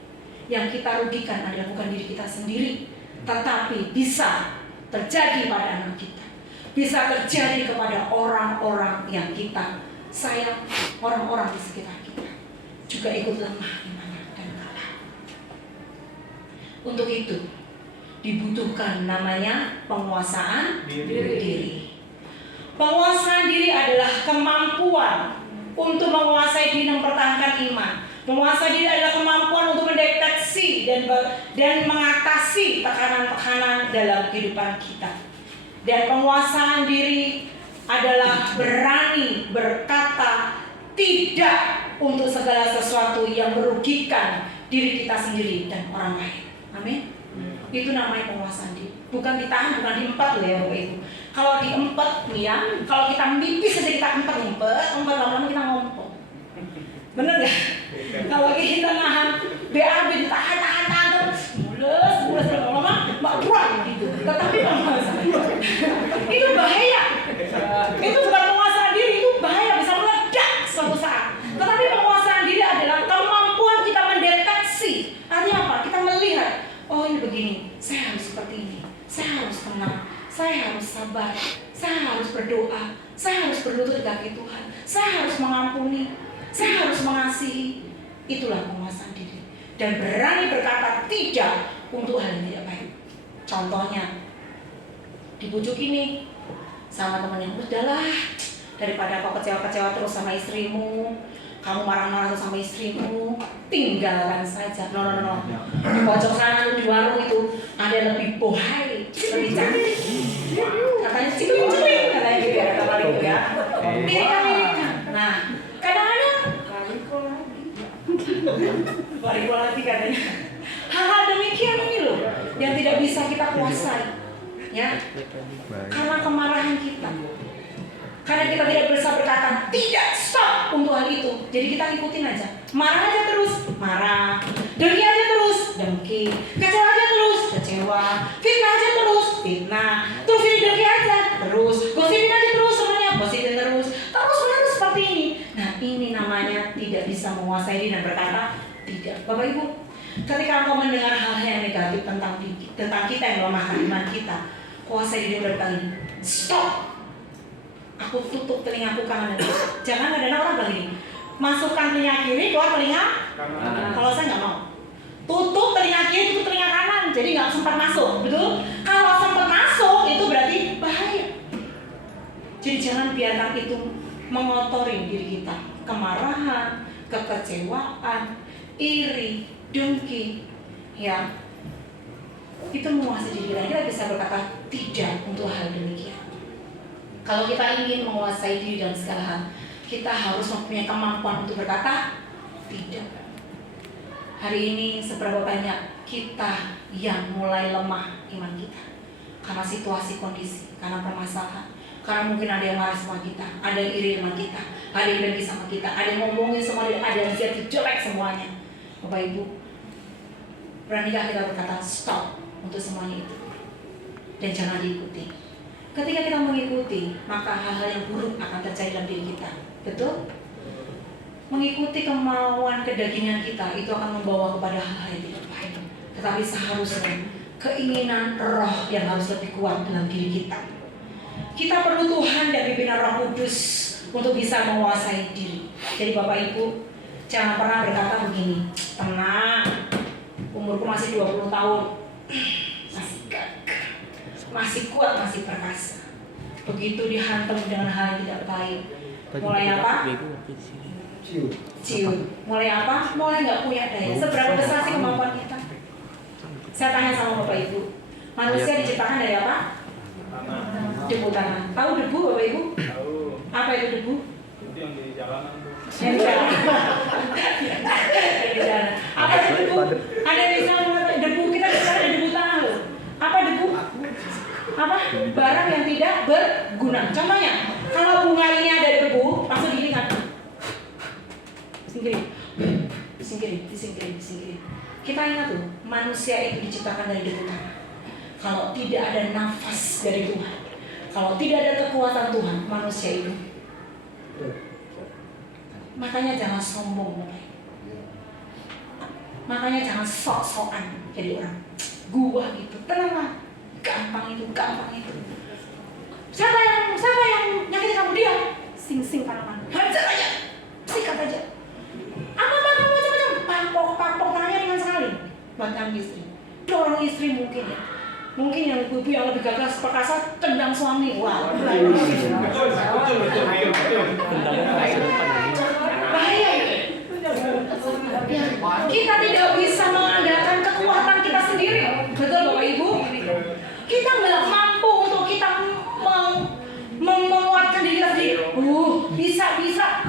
yang kita rugikan adalah bukan diri kita sendiri, tetapi bisa terjadi pada anak kita, bisa terjadi kepada orang-orang yang kita sayang, orang-orang di sekitar kita juga ikut lemah imannya dan kalah. Untuk itu dibutuhkan namanya penguasaan diri. Penguasaan diri adalah kemampuan untuk menguasai diri dan mempertahankan iman. Menguasai diri adalah kemampuan untuk mendeteksi dan mengatasi tekanan-tekanan dalam kehidupan kita. Dan penguasaan diri adalah berani berkata tidak untuk segala sesuatu yang merugikan diri kita sendiri dan orang lain. Amin. Itu namanya penguasaan diri. Bukan ditahan, bukan diempat loh ya Bapak Ibu. Kalau diempet nih ya, kalau kita mipis saja kita empet lama-lama kita ngompol. Bener gak? Kalau kita nahan BAB ditahan mules lama-lama makruan gitu. Tetapi penguasaan itu bahaya. Itu bukan penguasaan diri, itu bahaya, bisa meledak suatu saat. Tetapi penguasaan diri adalah kemampuan kita mendeteksi. Artinya apa? Kita melihat, oh ini begini, saya harus seperti ini, saya harus tenang, saya harus sabar, saya harus berdoa, saya harus berlutut di kaki Tuhan, saya harus mengampuni, saya harus mengasihi. Itulah penguasaan diri. Dan berani berkata tidak untuk hal yang tidak baik. Contohnya, dibujuk ini sama teman yang udahlah, daripada kau kecewa-kecewa terus sama istrimu, kamu marah-marah terus sama istrimu, tinggalkan saja. No. Di pojok sana tuh di warung itu ada lebih bohai, lebih cantik. Katanya cilik-cilik, katanya gitu ya, kata paling itu ya. Milikan. Nah, kadang-kadang balik lagi katanya. Hal-hal demikian ini loh yang tidak bisa kita kuasai, ya, karena kemarahan kita. Karena kita tidak bisa berkata tidak, stop untuk hal itu. Jadi kita ikutin aja. Marah aja terus, marah. Dengki aja terus, dengki. Kecewa aja terus, kecewa. Fitnah aja terus, fitnah. Terus ini dengki aja terus. Gosipin aja terus semuanya, gosipin terus. Terus menerus seperti ini. Nah, ini namanya tidak bisa menguasai diri dan berkata tidak. Bapak Ibu, ketika engkau mendengar hal-hal yang negatif tentang kita yang melemahkan iman kita, kuasai diri berkali, stop. Aku tutup telingaku kanan dan kiri. Jangan ada orang bilang gini, masukkan telinga kiri, keluar telinga kanan. Kalau saya nggak mau. Tutup telinga kiri, tutup telinga kanan. Jadi nggak sempat masuk, betul? Kalau sempat masuk itu berarti bahaya. Jadi jangan biarkan itu mengotori diri kita. Kemarahan, kekecewaan, iri, dengki, ya, itu menguasai diri kita. Kita bisa berkata tidak untuk hal demikian. Kalau kita ingin menguasai diri dalam segala hal, kita harus mempunyai kemampuan untuk berkata tidak. Hari ini seberapa banyak kita yang mulai lemah iman kita karena situasi kondisi, karena permasalahan, karena mungkin ada yang marah sama kita, ada yang iri sama kita, ada yang dengki sama kita, ada yang ngomongin semua, ada yang jadi jelek semuanya. Bapak Ibu, beranikah kita berkata stop untuk semuanya itu dan jangan diikuti. Ketika kita mengikuti, maka hal-hal yang buruk akan terjadi dalam diri kita. Betul? Mengikuti kemauan kedagingan kita itu akan membawa kepada hal-hal yang tidak baik. Tetapi seharusnya keinginan roh yang harus lebih kuat dalam diri kita. Kita perlu Tuhan dan pimpinan Roh Kudus untuk bisa menguasai diri. Jadi Bapak Ibu, jangan pernah berkata begini, tenang, umurku masih 20 tahun, masih gagah, masih kuat, masih perkasa. Begitu dihantam dengan hal yang tidak baik, mulai apa? Ciut. Mulai apa? Mulai nggak punya daya. Seberapa besar sih kemampuan kita? Saya tanya sama Bapak Ibu, manusia diciptakan dari apa? Debu tanah. Tahu debu Bapak Ibu? Tahu. Apa itu debu? Itu yang di jalanan tuh. Yang di jalanan. Apa itu debu? Ada yang bisa mengatakan debu, kita bicara ada debu tanah loh. Apa debu? Apa? Barang yang tidak berguna. Contohnya, kalau bunga ini ada debu, langsung diingat. Disingkirin. Kita ingat tuh, manusia itu diciptakan dari debu tanah. Kalau tidak ada nafas dari Tuhan, kalau tidak ada kekuatan Tuhan, manusia itu. Makanya jangan sombong. Makanya jangan sok-sokan jadi orang. Gua gitu, tenanglah. Gampang itu. Siapa yang nyakitin kamu? Dia sing tanaman. Hajar aja, sikat aja. Apa kamu macam-macam? Pampok tangannya ringan sekali. Bahkan istri, dorong istri mungkin ya. Mungkin yang ibu yang lebih gagah perkasa tendang suami. Wah, Betul. bahaya itu. Kita tidak bisa mengandalkan kekuatan kita sendiri. Betul Bapak Ibu? Kita nggak mampu untuk kita menguatkan diri kita sendiri. Bisa.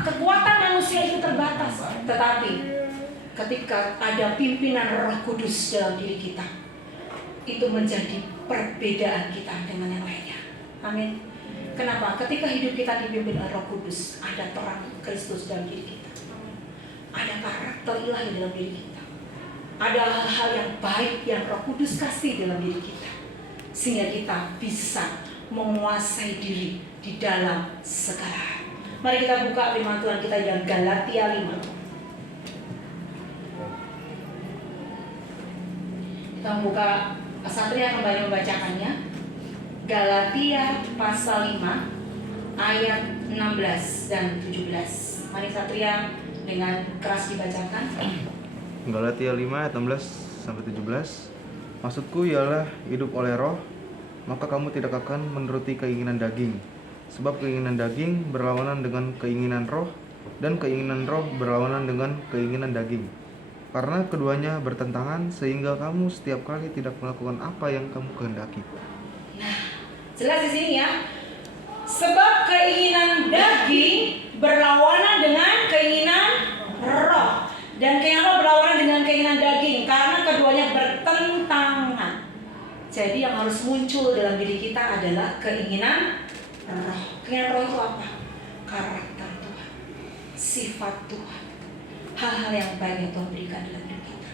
Kekuatan manusia itu terbatas. Tetapi ketika ada pimpinan Roh Kudus dalam diri kita, itu menjadi perbedaan kita dengan yang lainnya. Amin. Kenapa? Ketika hidup kita dipimpin oleh Roh Kudus, ada terang Kristus dalam diri kita. Ada karakter ilahi dalam diri kita. Ada hal-hal yang baik yang Roh Kudus kasih dalam diri kita. Sehingga kita bisa menguasai diri di dalam segala hal. Mari kita buka firman Tuhan kita yang Galatia 5. Kita buka, Satria kembali membacakannya. Galatia pasal 5 ayat 16 dan 17. Mari Satria dengan keras dibacakan. Galatia 5 ayat 16 sampai 17. Maksudku ialah hidup oleh roh, maka kamu tidak akan menuruti keinginan daging. Sebab keinginan daging berlawanan dengan keinginan roh, dan keinginan roh berlawanan dengan keinginan daging. Karena keduanya bertentangan, sehingga kamu setiap kali tidak melakukan apa yang kamu kehendaki. Nah, jelas di sini ya. Sebab keinginan daging berlawanan dengan keinginan roh, dan keinginan roh berlawanan dengan keinginan daging, karena keduanya bertentangan. Jadi yang harus muncul dalam diri kita adalah keinginan roh. Keinginan roh itu apa? Karakter Tuhan, sifat Tuhan, hal-hal yang baik yang Tuhan berikan dalam diri kita.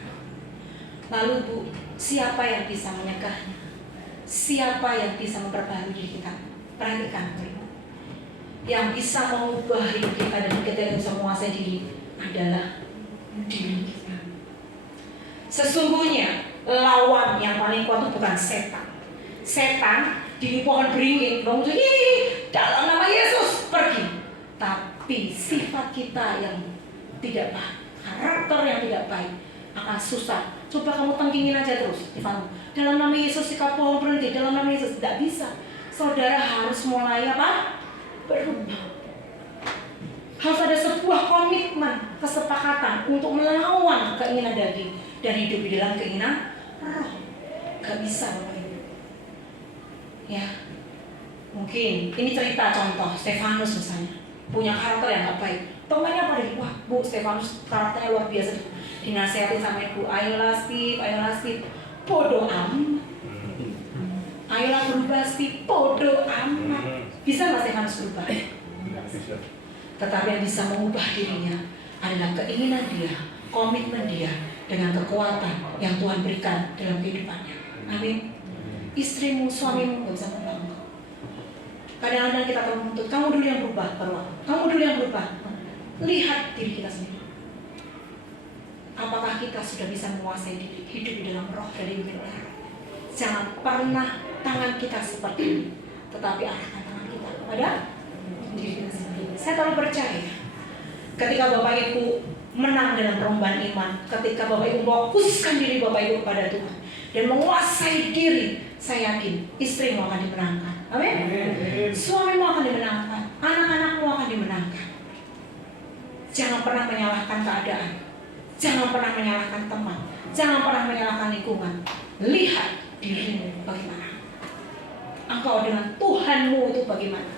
Lalu Bu, siapa yang bisa menyegahnya? Siapa yang bisa memperbaharui diri kita? Perhatikan Bu, yang bisa mengubah hidup kita dan kita yang bisa menguasai diri adalah diri kita. Sesungguhnya lawan yang paling kuat itu bukan setan. Setan di pohon beringin, dalam nama Yesus pergi. Tapi sifat kita yang tidak baik, karakter yang tidak baik akan susah. Coba kamu tengkingin aja terus, Ivan. Dalam nama Yesus sikap pohon berhenti. Dalam nama Yesus tidak bisa. Saudara harus mulai apa? Berubah. Harus ada sebuah komitmen, kesepakatan untuk melawan keinginan daging dan hidup di dalam keinginan roh. Gak bisa Bapak Ibu. Ya, mungkin ini cerita contoh Stefanus misalnya, punya karakter yang gak baik. Temannya pada wah Bu, Stefanus karakternya luar biasa. Dinasihatin sama ibu, ayolah Steve, bodoh amat. Ayolah berubah Steve, bodoh amat. Bisa nggak Stefanus berubah? Tetapi yang bisa mengubah dirinya adalah keinginan dia, komitmen dia dengan kekuatan yang Tuhan berikan dalam kehidupannya. Amin. Istrimu, suamimu nggak bisa mengubah engkau. Kadang-kadang kita perlu menuntut, kamu dulu yang berubah, kamu dulu yang berubah. Lihat diri kita sendiri. Apakah kita sudah bisa menguasai diri, hidup di dalam roh dari dipimpin oleh roh? Jangan pernah tangan kita seperti ini, tetapi arahkan tangan kita kepada diri kita sendiri. Saya terlalu percaya, ketika Bapak Ibu menang dalam perlombaan iman, ketika Bapak Ibu fokuskan diri Bapak Ibu kepada Tuhan dan menguasai diri, saya yakin istrimu akan dimenangkan. Amin. Suamimu akan dimenangkan, anak-anakmu akan dimenangkan. Jangan pernah menyalahkan keadaan, jangan pernah menyalahkan teman, jangan pernah menyalahkan lingkungan. Lihat dirimu bagaimana, engkau dengan Tuhanmu itu bagaimana.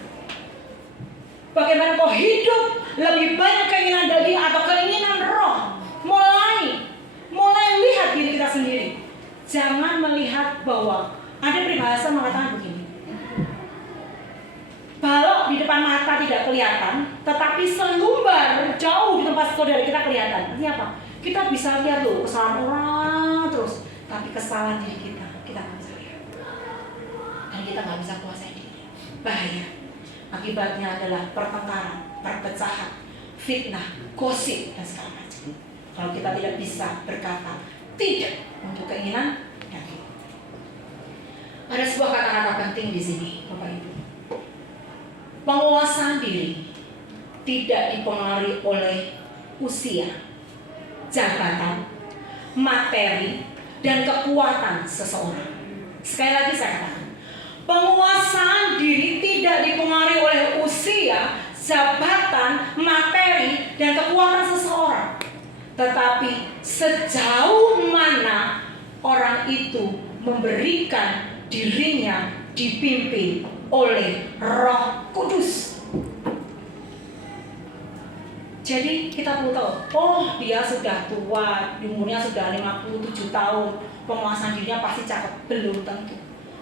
Bagaimana kau hidup lebih banyak keinginan daging atau keinginan roh? Mulai lihat diri kita sendiri. Jangan melihat bahwa ada peribahasa mengatakan begini, balok di depan mata tidak kelihatan, tetapi selumbar jauh di tempat saudara kita kelihatan. Artinya apa? Kita bisa lihat loh kesalahan orang terus, tapi kesalahan diri kita nggak bisa lihat. Dan kita nggak bisa kuasai diri. Bahaya. Akibatnya adalah pertengkaran, perpecahan, fitnah, gosip, dan segala macam. Kalau kita tidak bisa berkata tidak untuk keinginan daging. Ada sebuah kata-kata penting di sini, Bapak Ibu. Penguasaan diri tidak dipengaruhi oleh usia, jabatan, materi, dan kekuatan seseorang. Sekali lagi saya katakan, penguasaan diri tidak dipengaruhi oleh usia, jabatan, materi, dan kekuatan seseorang. Tetapi sejauh mana orang itu memberikan dirinya dipimpin oleh Roh Kudus. Jadi kita perlu tahu, oh dia sudah tua, umurnya sudah 57 tahun, penguasaan dirinya pasti cakep. Belum tentu.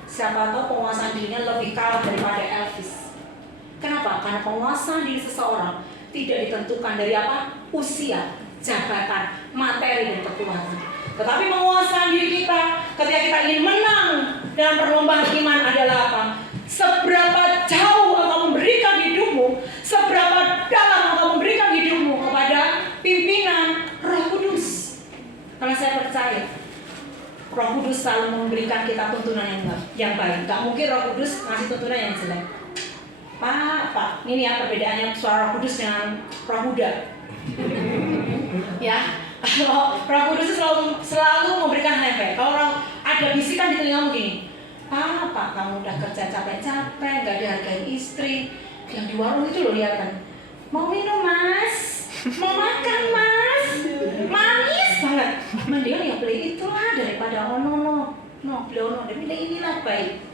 Siapa tahu penguasaan dirinya lebih kalah daripada Elvis. Kenapa? Karena penguasaan diri seseorang tidak ditentukan dari apa? Usia, jabatan, materi, dan kekuatan. Tetapi penguasaan diri kita ketika kita ingin menang dalam perlombaan iman adalah apa? Seberapa jauh engkau memberikan hidupmu, seberapa dalam engkau memberikan hidupmu kepada pimpinan Roh Kudus. Karena saya percaya Roh Kudus selalu memberikan kita tuntunan yang baik. Gak mungkin Roh Kudus ngasih tuntunan yang jelek. Pak, ini ya perbedaannya suara Roh Kudus dengan Roh Buddha. Ya, Roh Kudus selalu memberikan hal yang baik. Kalau ada bisikan di telingamu gini, Pak, kamu udah kerja capek-capek, gak dihargai istri. Yang di warung itu loh liatan. Mau minum mas? Mau makan mas? Manis banget. Mendingan ya beli itulah daripada beli demi inilah baik.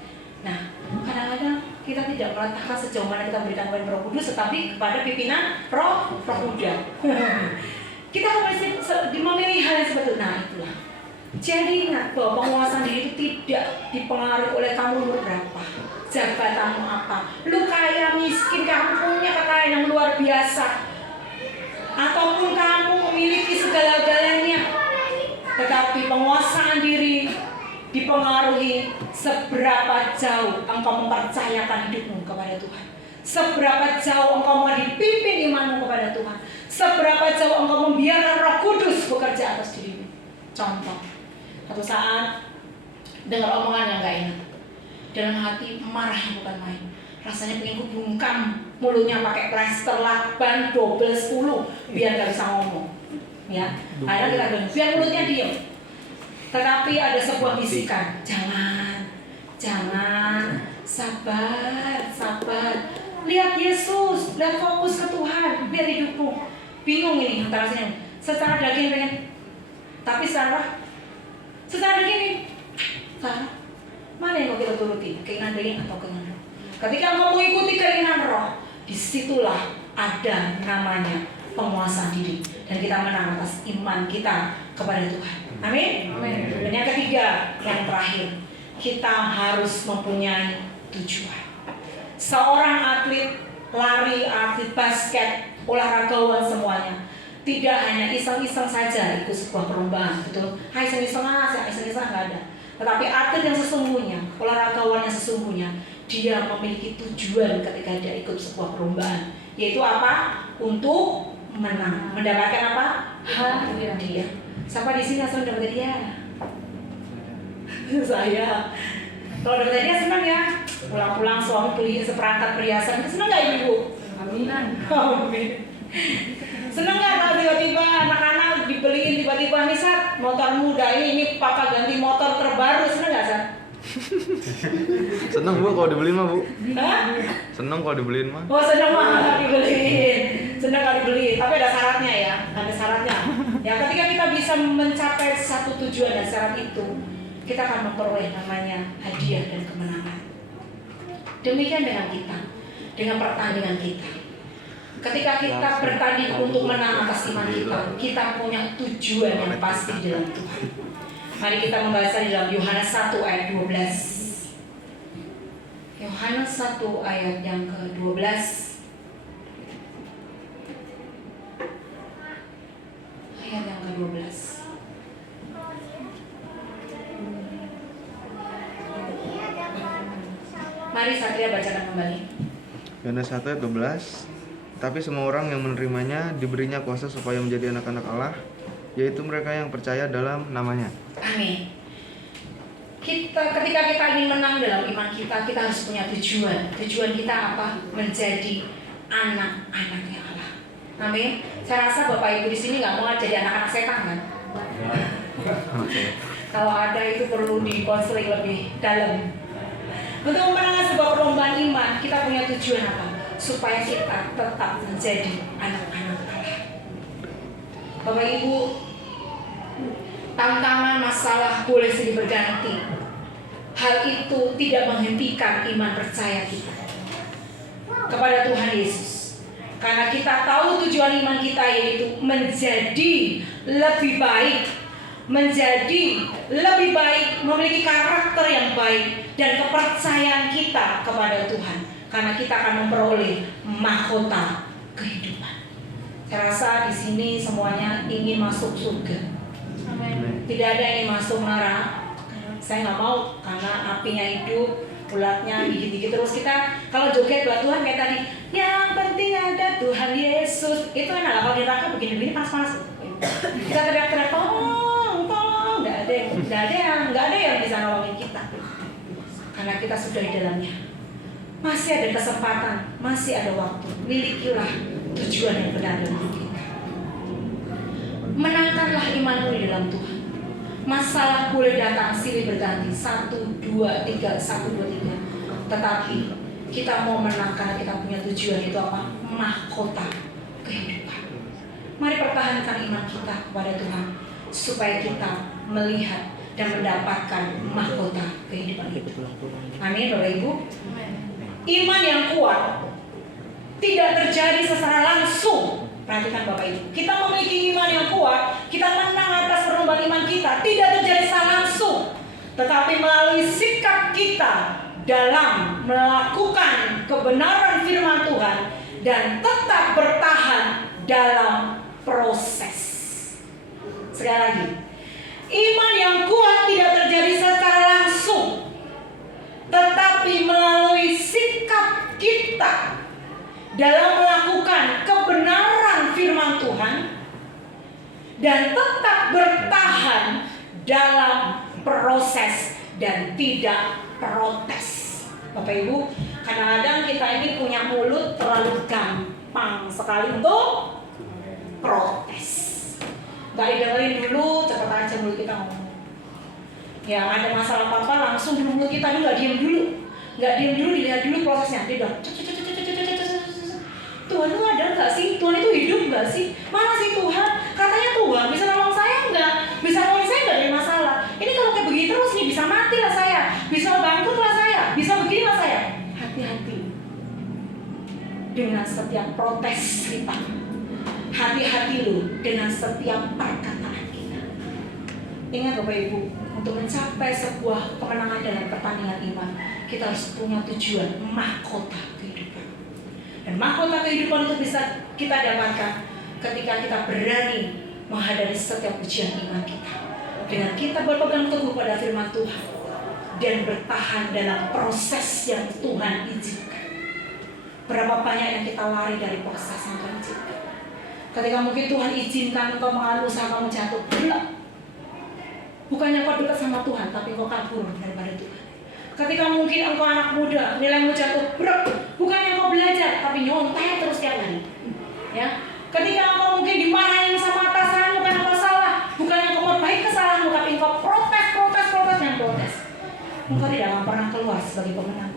Nah, kadang-kadang kita tidak meletakkan sejauh mana kita memberikan kepada Roh Kudus, tetapi kepada pimpinan Roh Buddha. Kita mesti memilih hal yang seperti itu. Nah, itulah. Jadi ingat bahwa penguasaan diri itu tidak dipengaruhi oleh kamu umur berapa, jabatanmu apa, lu kaya miskin, kamu punya kekayaan yang luar biasa, ataupun kamu memiliki segala-galanya, tetapi penguasaan diri dipengaruhi seberapa jauh engkau mempercayakan hidupmu kepada Tuhan, seberapa jauh engkau mau dipimpin imanmu kepada Tuhan, seberapa jauh engkau membiarkan Roh Kudus bekerja atas dirimu. Contoh, satu saat dengar omongan yang gak enak, dalam hati marah yang bukan main, rasanya pengen kubungkam mulutnya pakai plester lakban double 10 biar gak bisa ngomong. Ya, akhirnya kita bilang biar mulutnya diem. Tetapi ada sebuah bisikan, jangan, sabar. Lihat Yesus, lihat fokus ke Tuhan, lihat hidupmu. Bingung ini antara sini. Secara daging pengen, tapi secara daging, mana yang mau kita turuti? Keinginan daging atau keinginan roh? Ketika kamu mengikuti keinginan roh, disitulah ada namanya penguasaan diri, dan kita menang atas iman kita kepada Tuhan. Amin. Dan yang ketiga, yang terakhir, kita harus mempunyai tujuan. Seorang atlet lari, atlet basket, olahragawan semuanya tidak hanya iseng-iseng saja ikut sebuah perlombaan, betul? Iseng-iseng nggak ada. Tetapi atlet yang sesungguhnya, olahragawan yang sesungguhnya, dia memiliki tujuan ketika dia ikut sebuah perlombaan, yaitu apa? Untuk menang, mendapatkan apa? Hadiah. Siapa di sini langsung dapat hadiah? Saya. Kalau dapat hadiah senang ya. Pulang-pulang suami beli seperangkat perhiasan, senang nggak ibu? Aminan. Amin. Senang nggak kalau tiba-tiba anak-anak dibeliin tiba-tiba nih Sat, motor muda ini papa ganti motor terbaru, senang nggak Sat? Seneng Bu kalau dibeliin mah Bu. Hah? Seneng kalau dibeliin mah. Oh senang mah dibeliin, senang kalau dibeliin. Tapi ada syaratnya ya, ada syaratnya. Ya ketika kita bisa mencapai satu tujuan dan syarat itu, kita akan memperoleh namanya hadiah dan kemenangan. Demikian dengan kita, dengan pertandingan kita. Ketika kita bertanding untuk menang atas iman kita punya tujuan yang pasti dalam Tuhan. Mari kita membaca di dalam Yohanes 1 ayat 12. Yohanes 1 ayat yang ke-12. Ayat yang ke-12. Mari Satria bacakan kembali. Yohanes 1 ayat 12. Tapi semua orang yang menerimanya diberinya kuasa supaya menjadi anak-anak Allah, yaitu mereka yang percaya dalam namanya. Amin. Ketika kita ingin menang dalam iman kita harus punya tujuan. Tujuan kita apa? Menjadi anak-anaknya Allah. Amin. Saya rasa Bapak Ibu di sini nggak mau jadi anak-anak setan kan? Kalau ada itu perlu dikonseling lebih dalam. Untuk memenangkan sebuah perlombaan iman, kita punya tujuan apa? Supaya kita tetap menjadi anak-anak Allah. Bapak Ibu, tantangan masalah boleh silih berganti. Hal itu tidak menghentikan iman percaya kita kepada Tuhan Yesus. Karena kita tahu tujuan iman kita yaitu menjadi lebih baik, memiliki karakter yang baik, dan kepercayaan kita kepada Tuhan, karena kita akan memperoleh mahkota kehidupan. Saya rasa di sini semuanya ingin masuk surga. Amin. Tidak ada yang ingin masuk neraka. Saya nggak mau, karena apinya hidup, ulatnya gigit-gigit terus. Kita kalau joget buat Tuhan kayak tadi, yang penting ada Tuhan Yesus. Itu enak. Kalau di neraka begini-begini panas-panas. Kita teriak-teriak, tolong, nggak ada yang bisa nolongin kita, karena kita sudah di dalamnya. Masih ada kesempatan, masih ada waktu. Milikilah tujuan yang benar dalam hidup kita. Menangkanlah imanmu di dalam Tuhan. Masalah boleh datang silih berganti, 1, 2, 3, 1, 2, 3. Tetapi kita mau menang karena kita punya tujuan, itu apa? Mahkota kehidupan. Mari pertahankan iman kita kepada Tuhan, supaya kita melihat dan mendapatkan mahkota kehidupan itu. Amin, Bapak Ibu. Iman yang kuat tidak terjadi secara langsung. Perhatikan Bapak Ibu, kita memiliki iman yang kuat, kita menang atas perlombaan iman kita, tidak terjadi secara langsung, tetapi melalui sikap kita dalam melakukan kebenaran firman Tuhan dan tetap bertahan dalam proses. Sekali lagi, iman yang kuat tidak terjadi secara langsung, tetapi melalui sikap kita dalam melakukan kebenaran firman Tuhan dan tetap bertahan dalam proses dan tidak protes. Bapak Ibu, kadang-kadang kita ini punya mulut terlalu gampang sekali untuk protes. Gak didengerin dulu, cepet aja mulut kita ngomong. Ya, ada masalah apa-apa langsung dulu mulut kita dulu, gak diem dulu, dilihat dulu prosesnya. Dia Tuhan itu ada nggak sih? Tuhan itu hidup nggak sih? Mana sih Tuhan? Katanya Tuhan bisa nolong saya nggak? Bisa nolong saya nggak dari masalah? Ini kalau kayak begini terus nih, bisa mati lah saya, bisa bangkrut lah saya, bisa begini lah saya. Hati-hati dengan setiap protes kita. Hati-hati loh dengan setiap perkataan kita. Ingat Bapak Ibu, untuk mencapai sebuah kemenangan dalam pertandingan iman, kita harus punya tujuan, mahkota kehidupan. Dan mahkota kehidupan itu bisa kita dapatkan ketika kita berani menghadapi setiap ujian iman kita, dengan kita berpegang teguh pada firman Tuhan dan bertahan dalam proses yang Tuhan izinkan. Berapa banyak yang kita lari dari proses yang Tuhan izinkan. Ketika mungkin Tuhan izinkan engkau mengalami usaha kamu jatuh, bukannya kau dekat sama Tuhan, tapi kau kabur daripada Tuhan. Ketika mungkin engkau anak muda, nilaimu jatuh, bukannya engkau belajar, tapi nyontek terus tiap hari. Ya. Ketika engkau mungkin dimarahin sama atasanmu karena engkau salah, bukannya engkau memperbaiki kesalahanmu, tapi engkau protes. Engkau tidak akan pernah keluar sebagai pemenang,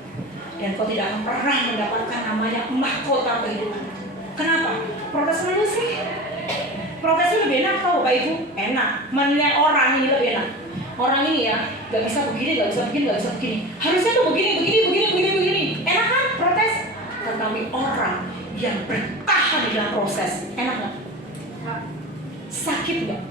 dan engkau tidak akan pernah mendapatkan namanya mahkota kehidupan. Kenapa? Protes dulu sih. Protes itu lebih enak tau Bapak Ibu, enak. Menilai orang ini lebih enak. Orang ini ya, gak bisa begini, gak bisa begini. Harusnya tuh begini. Enak kan protes? Tetapi orang yang bertahan di dalam proses, enak gak? Sakit gak?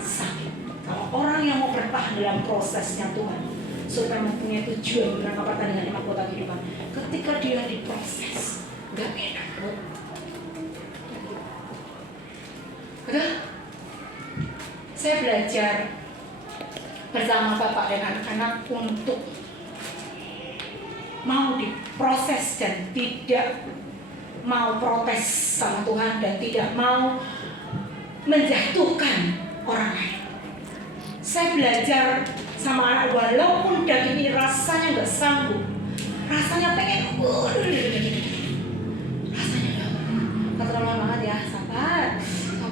Sakit. Kalau orang yang mau bertahan dalam prosesnya Tuhan, supaya mempunyai tujuan berangkat dengan mahkota kehidupan, ketika dia diproses, gak enak. Betul? Saya belajar bersama Bapak dan anak-anak untuk mau diproses dan tidak mau protes sama Tuhan dan tidak mau menjatuhkan orang lain. Saya belajar sama anak, walaupun daging ini rasanya nggak sanggup, rasanya pengen, rasanya nggak terlalu banget ya, sabar.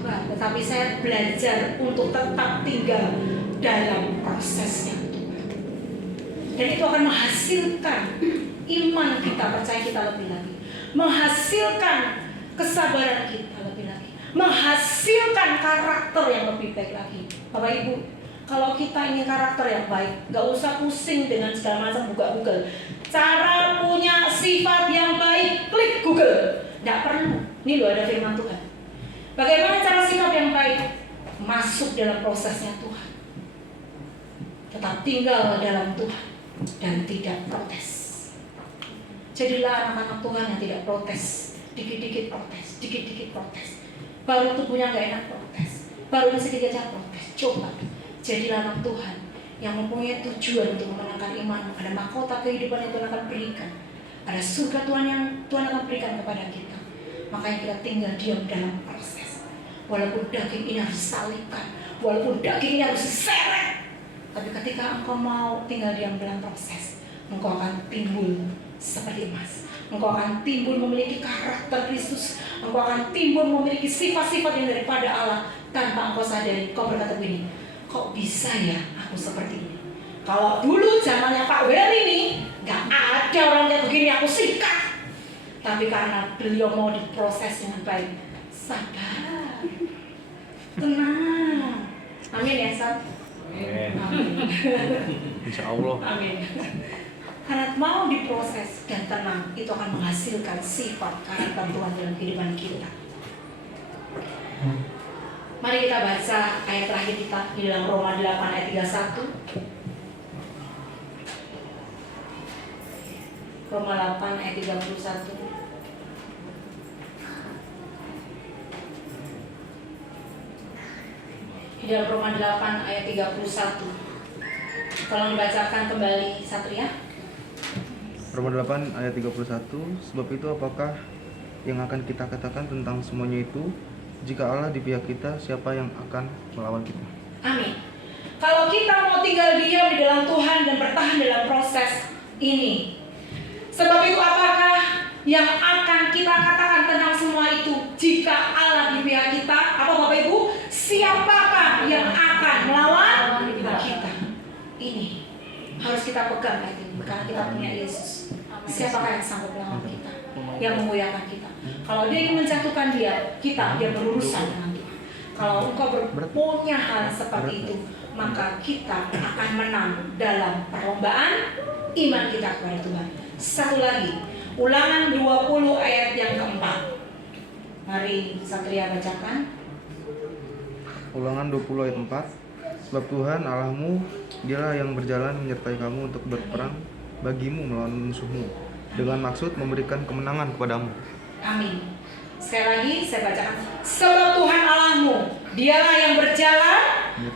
Tetapi saya belajar untuk tetap tinggal dalam prosesnya Tuhan. Dan itu akan menghasilkan iman kita, percaya kita lebih lagi, menghasilkan kesabaran kita lebih lagi, menghasilkan karakter yang lebih baik lagi. Bapak Ibu, kalau kita ingin karakter yang baik, gak usah pusing dengan segala macam buka Google. Cara punya sifat yang baik, klik Google. Gak perlu. Ini loh ada firman Tuhan. Bagaimana cara sikap yang baik? Masuk dalam prosesnya Tuhan, tetap tinggal dalam Tuhan, dan tidak protes. Jadilah anak-anak Tuhan yang tidak protes, dikit-dikit protes, dikit-dikit protes. Baru tubuhnya nggak enak protes, baru sedikit aja protes. Coba jadilah anak Tuhan yang mempunyai tujuan untuk memenangkan iman. Ada mahkota kehidupan yang Tuhan akan berikan, ada surga Tuhan yang Tuhan akan berikan kepada kita. Makanya kita tinggal diam dalam proses. Walaupun daging ini harus disalibkan, walaupun daging ini harus diseret, tapi ketika engkau mau tinggal diam dalam proses, engkau akan timbul seperti emas. Engkau akan timbul memiliki karakter Kristus. Engkau akan timbul memiliki sifat-sifat yang daripada Allah tanpa engkau sadari. Kau berkata begini, kok bisa ya aku seperti ini? Kalau dulu zamannya Pak Wel ini gak ada orang kayak begini, aku sikat. Tapi karena beliau mau diproses dengan baik, sabar, tenang. Amin ya Sat. Amin. Insya Allah. Amin. Karena mau diproses dan tenang, itu akan menghasilkan sifat karakter Tuhan dalam kehidupan kita. Mari kita baca ayat terakhir kita di dalam Roma 8 ayat 31. Roma 8 ayat 31. Di dalam Roma 8 ayat 31. Tolong dibacakan kembali Satria. Roma 8 ayat 31. Sebab itu apakah yang akan kita katakan tentang semuanya itu? Jika Allah di pihak kita, siapa yang akan melawan kita? Amin. Kalau kita mau tinggal diam di dalam Tuhan dan bertahan dalam proses ini, sebab itu apakah yang akan kita katakan tentang semua itu? Jika Allah di pihak kita, apa Bapak Ibu? Siapakah yang akan melawan kita? Ini harus kita pegang ayat ini, karena kita punya Yesus. Siapakah yang sanggup melawan kita, yang memuliakan kita? Kalau dia ingin menjatuhkan dia berurusan dengan Tuhan. Kalau engkau punya hal seperti itu, maka kita akan menang dalam perlombaan iman kita kepada Tuhan. Satu lagi, Ulangan 20 ayat yang keempat. Mari Satria bacakan. Ulangan 20 ayat 4. Sebab Tuhan Allahmu, dialah yang berjalan menyertai kamu untuk berperang bagimu melawan musuhmu, dengan maksud memberikan kemenangan kepadamu. Amin. Sekali lagi saya bacakan. Sebab Tuhan Allahmu, dialah yang berjalan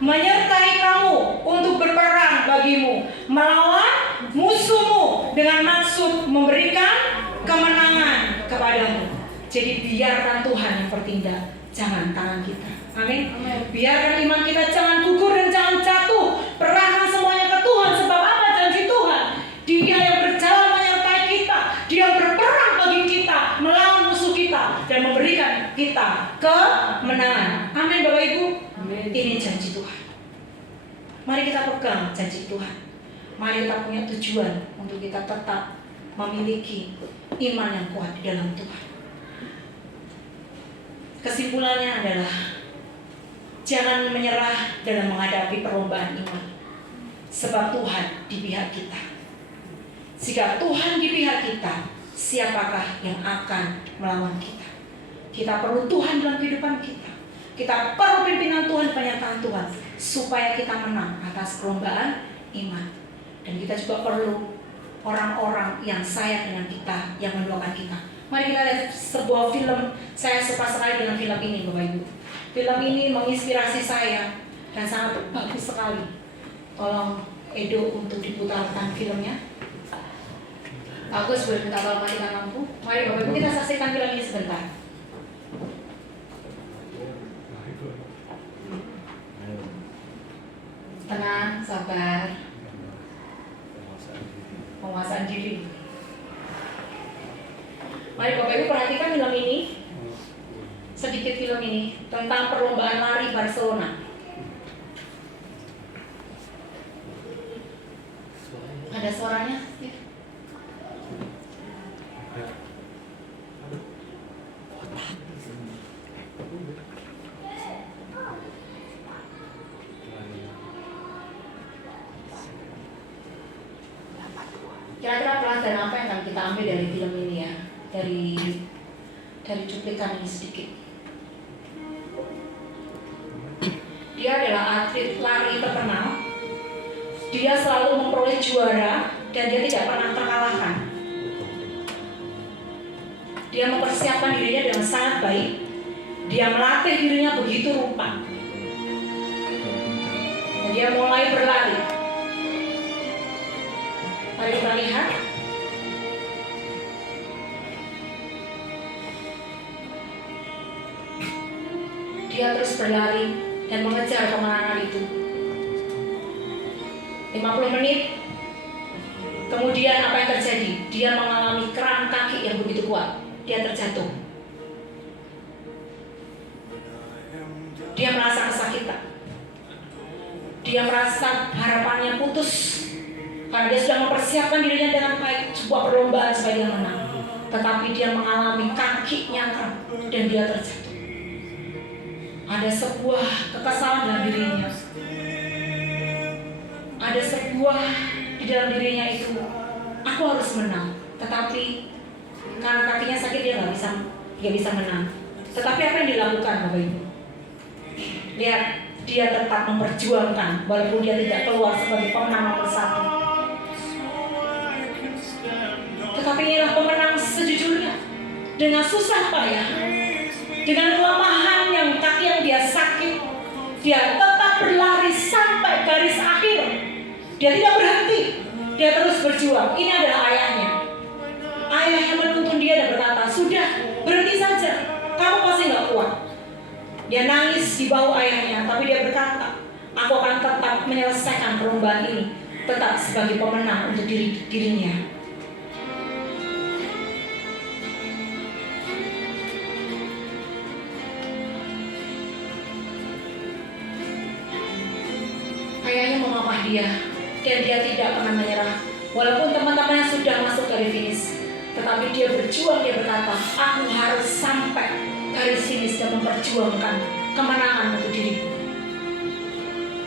menyertai kamu untuk berperang bagimu melawan musuhmu, dengan maksud memberikan kemenangan kepadamu. Jadi biarkan Tuhan yang bertindak, jangan tangan kita. Amin. Biarkan iman kita jangan gugur dan jangan jatuh. Serahkan semuanya ke Tuhan. Sebab apa janji Tuhan? Dia yang berjalan menyertai kita, dia berperang bagi kita, melawan musuh kita, dan memberikan kita kemenangan. Amin Bapak Ibu. Ini janji Tuhan. Mari kita pegang janji Tuhan. Mari kita punya tujuan untuk kita tetap memiliki iman yang kuat di dalam Tuhan. Kesimpulannya adalah jangan menyerah dalam menghadapi perlombaan iman. Sebab Tuhan di pihak kita. Jika Tuhan di pihak kita, siapakah yang akan melawan kita? Kita perlu Tuhan dalam kehidupan kita. Kita perlu pimpinan Tuhan, penyertaan Tuhan, supaya kita menang atas perlombaan iman. Dan kita juga perlu orang-orang yang sayang dengan kita, yang mendoakan kita. Mari kita lihat sebuah film. Saya suka sekali dengan film ini Bapak Ibu. Film ini menginspirasi saya dan sangat bagus sekali. Tolong Edo untuk diputarkan filmnya. Bagus, boleh minta tolong matikan lampu. Mari Bapak Ibu kita saksikan film ini sebentar. Tenang, sabar. Penguasaan diri. Mari Bapak Ibu perhatikan film ini. Sedikit film ini tentang perlombaan lari Barcelona. Ada suaranya? Kira-kira pelajaran apa yang akan kita ambil dari film ini ya? Dari cuplikan ini sedikit. Dia adalah atlet lari terkenal Dia selalu memperoleh juara dan dia tidak pernah terkalahkan. Dia mempersiapkan dirinya dengan sangat baik. Dia melatih dirinya begitu rupa. Dan dia mulai berlari. Mari kita lihat. Dia terus berlari dan mengejar kemenangan itu. 50 menit. Kemudian apa yang terjadi? Dia mengalami kram kaki yang begitu kuat. Dia terjatuh. Dia merasa kesakitan. Dia merasa harapannya putus. Karena dia sudah mempersiapkan dirinya dengan baik sebuah perlombaan supaya dia menang. Tetapi dia mengalami kakinya kram dan dia terjatuh. Ada sebuah kekesalan dalam dirinya. Ada sebuah di dalam dirinya itu, aku harus menang. Tetapi karena kakinya sakit dia nggak bisa menang. Tetapi apa yang dilakukan Bapak Ibu? Lihat, dia tetap memperjuangkan walaupun dia tidak keluar sebagai pemenang nomor 1. Tetapi inilah pemenang sejujurnya. Dengan susah payah, dengan kelemahan yang kaki yang dia sakit, dia tetap berlari sampai garis akhir. Dia tidak berhenti, dia terus berjuang. Ini adalah ayahnya. Ayahnya menuntun dia dan berkata, sudah, berhenti saja, kamu pasti gak kuat. Dia nangis di bawah ayahnya, tapi dia berkata, aku akan tetap menyelesaikan perlombaan ini, tetap sebagai pemenang untuk dirinya. Ayahnya memapah dia, dan dia tidak pernah menyerah. Walaupun teman-temannya sudah masuk garis finish, tetapi dia berjuang. Dia berkata, aku harus sampai garis finish dan memperjuangkan kemenangan untuk diriku.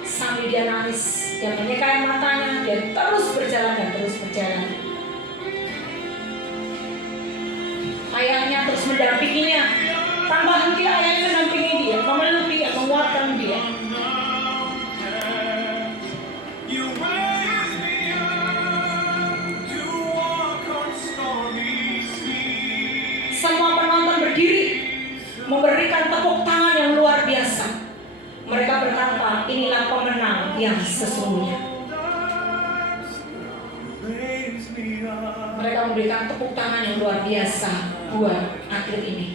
Sambil dia nangis, dia menyeka matanya, dia terus berjalan dan terus berjalan. Ayahnya terus mendampinginya. Tanpa henti ayahnya mendampingi dia, memeluk dia, menguatkan dia. Semua penonton berdiri memberikan tepuk tangan yang luar biasa. Mereka berkata, inilah pemenang yang sesungguhnya. Mereka memberikan tepuk tangan yang luar biasa buat atlet ini.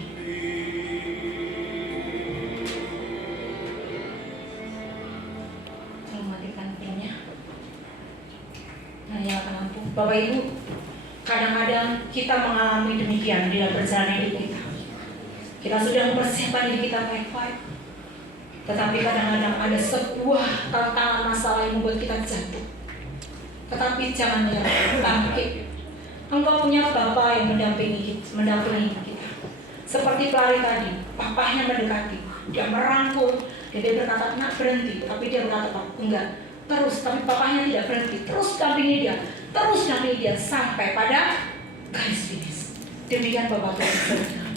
Matikan filmnya. Nah, nyalakan lampu. Bapak Ibu, kadang-kadang kita mengalami demikian di dalam perjalanan hidup kita. Kita sudah mempersiapkan diri kita baik-baik, tetapi kadang-kadang ada sebuah tantangan masalah yang membuat kita jatuh. Tetapi jangan menyerah, bangkit. Engkau punya Bapa yang mendampingi kita. Seperti pelari tadi, papahnya mendekati, dia merangkul, dan dia berkata, nak berhenti. Tapi dia berkata, enggak, terus. Tapi papahnya tidak berhenti, terus dampingi dia. Terus dampingi dia sampai pada garis finish. Demikian Bapak Tuhan.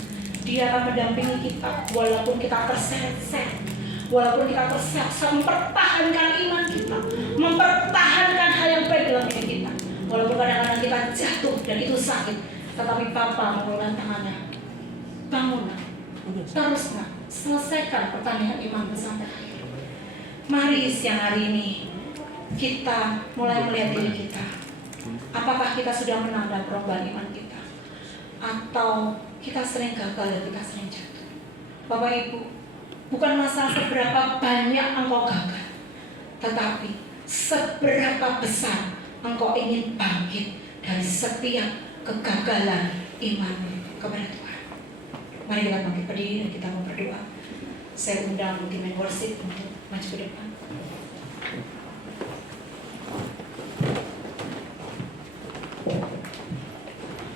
Dia akan mendampingi kita walaupun kita terseret-seret, walaupun kita terseok-seok, mempertahankan iman kita, mempertahankan hal yang baik dalam hidup kita. Walaupun kadang-kadang kita jatuh dan itu sakit, tetapi Bapa mengulurkan tangannya. Bangunlah, teruslah, selesaikan pertandingan iman sampai akhir. Mari siang hari ini kita mulai melihat diri kita. Apakah kita sudah menang dalam perlombaan iman kita? Atau kita sering gagal dan kita sering jatuh? Bapak Ibu, bukan masalah seberapa banyak engkau gagal, tetapi seberapa besar engkau ingin bangkit dari setiap kegagalan imanmu kepada Tuhan. Mari kita bangkit berdiri dan kita mau berdoa. Saya undang tim worship untuk maju ke depan.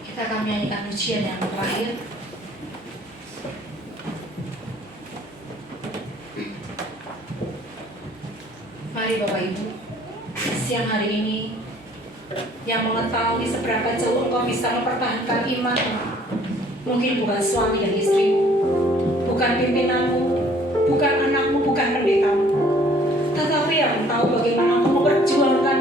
Kita akan menyanyikan pujian yang terakhir. Mari Bapak Ibu, siang hari ini yang mengetahui seberapa jauh engkau bisa mempertahankan iman, mungkin bukan suami dan istri, bukan pimpinanmu, bukan anakmu, bukan pendetamu, tetapi yang tahu bagaimana engkau memperjuangkan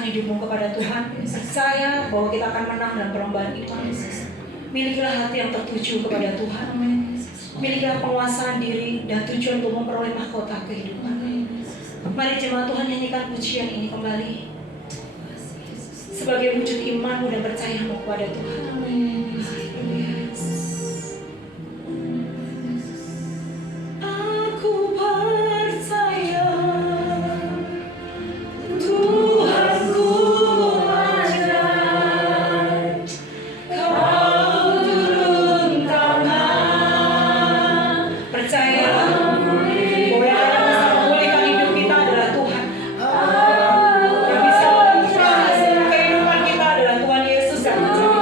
serahkan hidupmu kepada Tuhan. Percaya bahwa kita akan menang dalam perlombaan itu. Milikilah hati yang tertuju kepada Tuhan. Milikilah penguasaan diri dan tujuan untuk memperoleh mahkota kehidupan. Mari jemaat Tuhan nyanyikan pujian ini kembali sebagai wujud imanmu dan percayamu kepada Tuhan. Aku percaya Tuhanku ajaib, Kau turun tangan. Percayalah bahwa yang bisa memulihkan hidup kita adalah Tuhan. Yang bisa mengubah kehidupan kita adalah Tuhan Yesus yang menjadi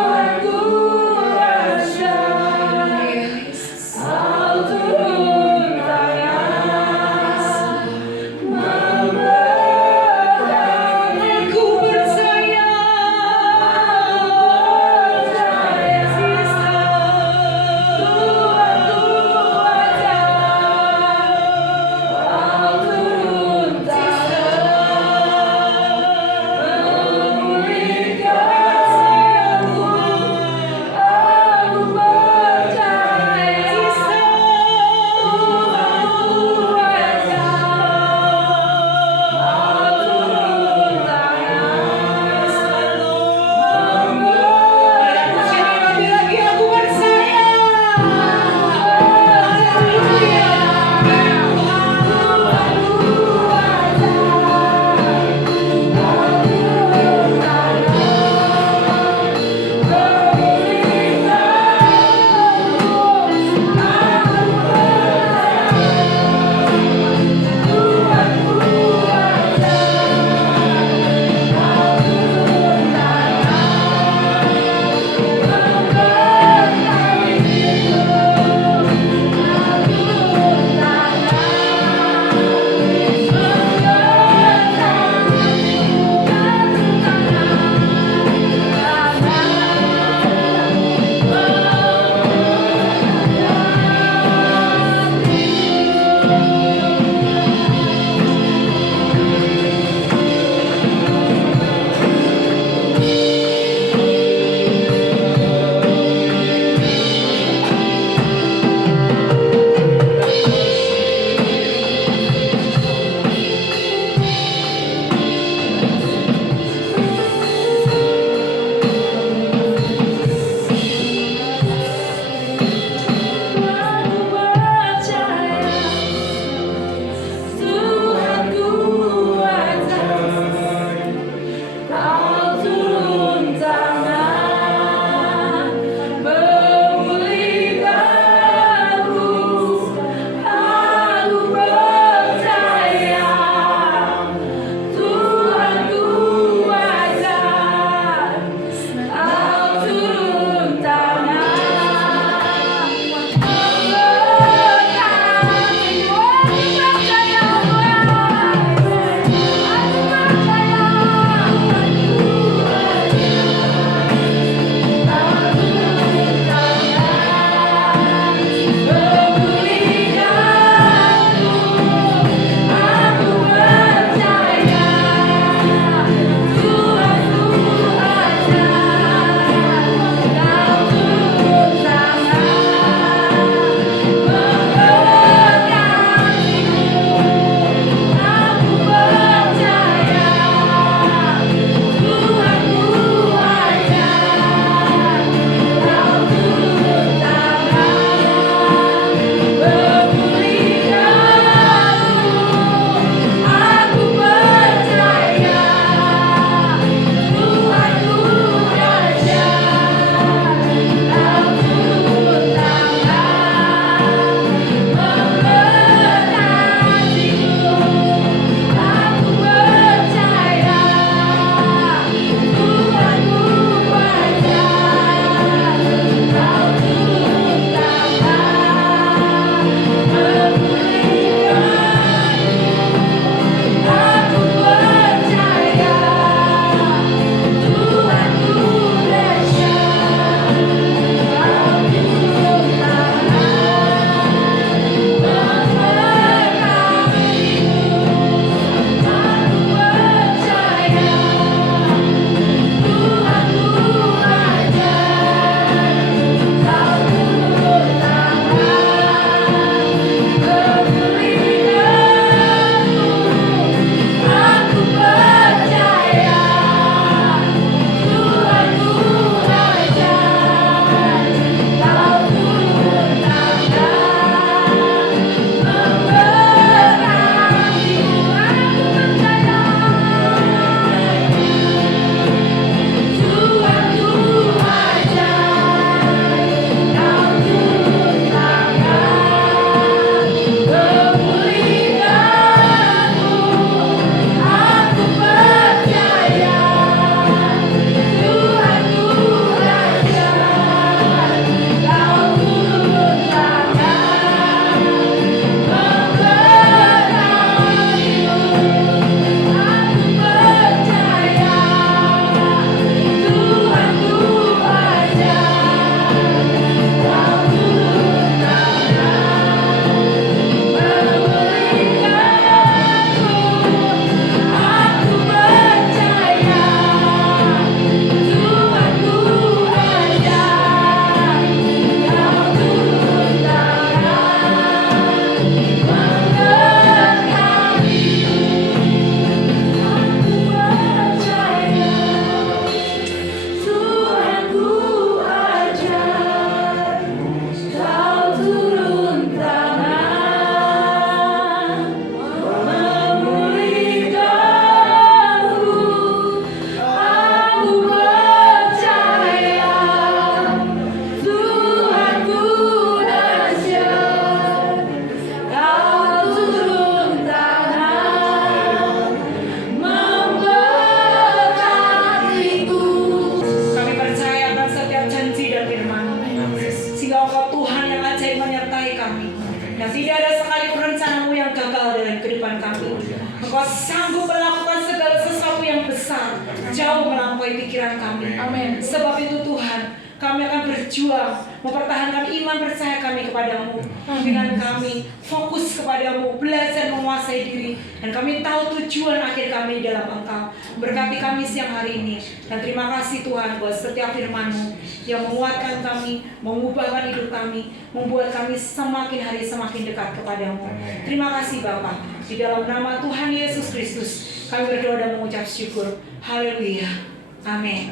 sanggup melakukan segala sesuatu yang besar, jauh melampaui pikiran kami. Amin. Sebab itu Tuhan, kami akan berjuang mempertahankan iman percaya kami kepadamu. Dengan kami fokus kepadamu, belajar menguasai diri, dan kami tahu tujuan akhir kami dalam Engkau. Berkati kami siang hari ini, dan terima kasih Tuhan buat setiap firman-Mu yang menguatkan kami, mengubahkan hidup kami, membuat kami semakin hari semakin dekat kepadamu. Terima kasih Bapa. Di dalam nama Tuhan Yesus Kristus kami berdoa dan mengucap syukur. Haleluya. Amin.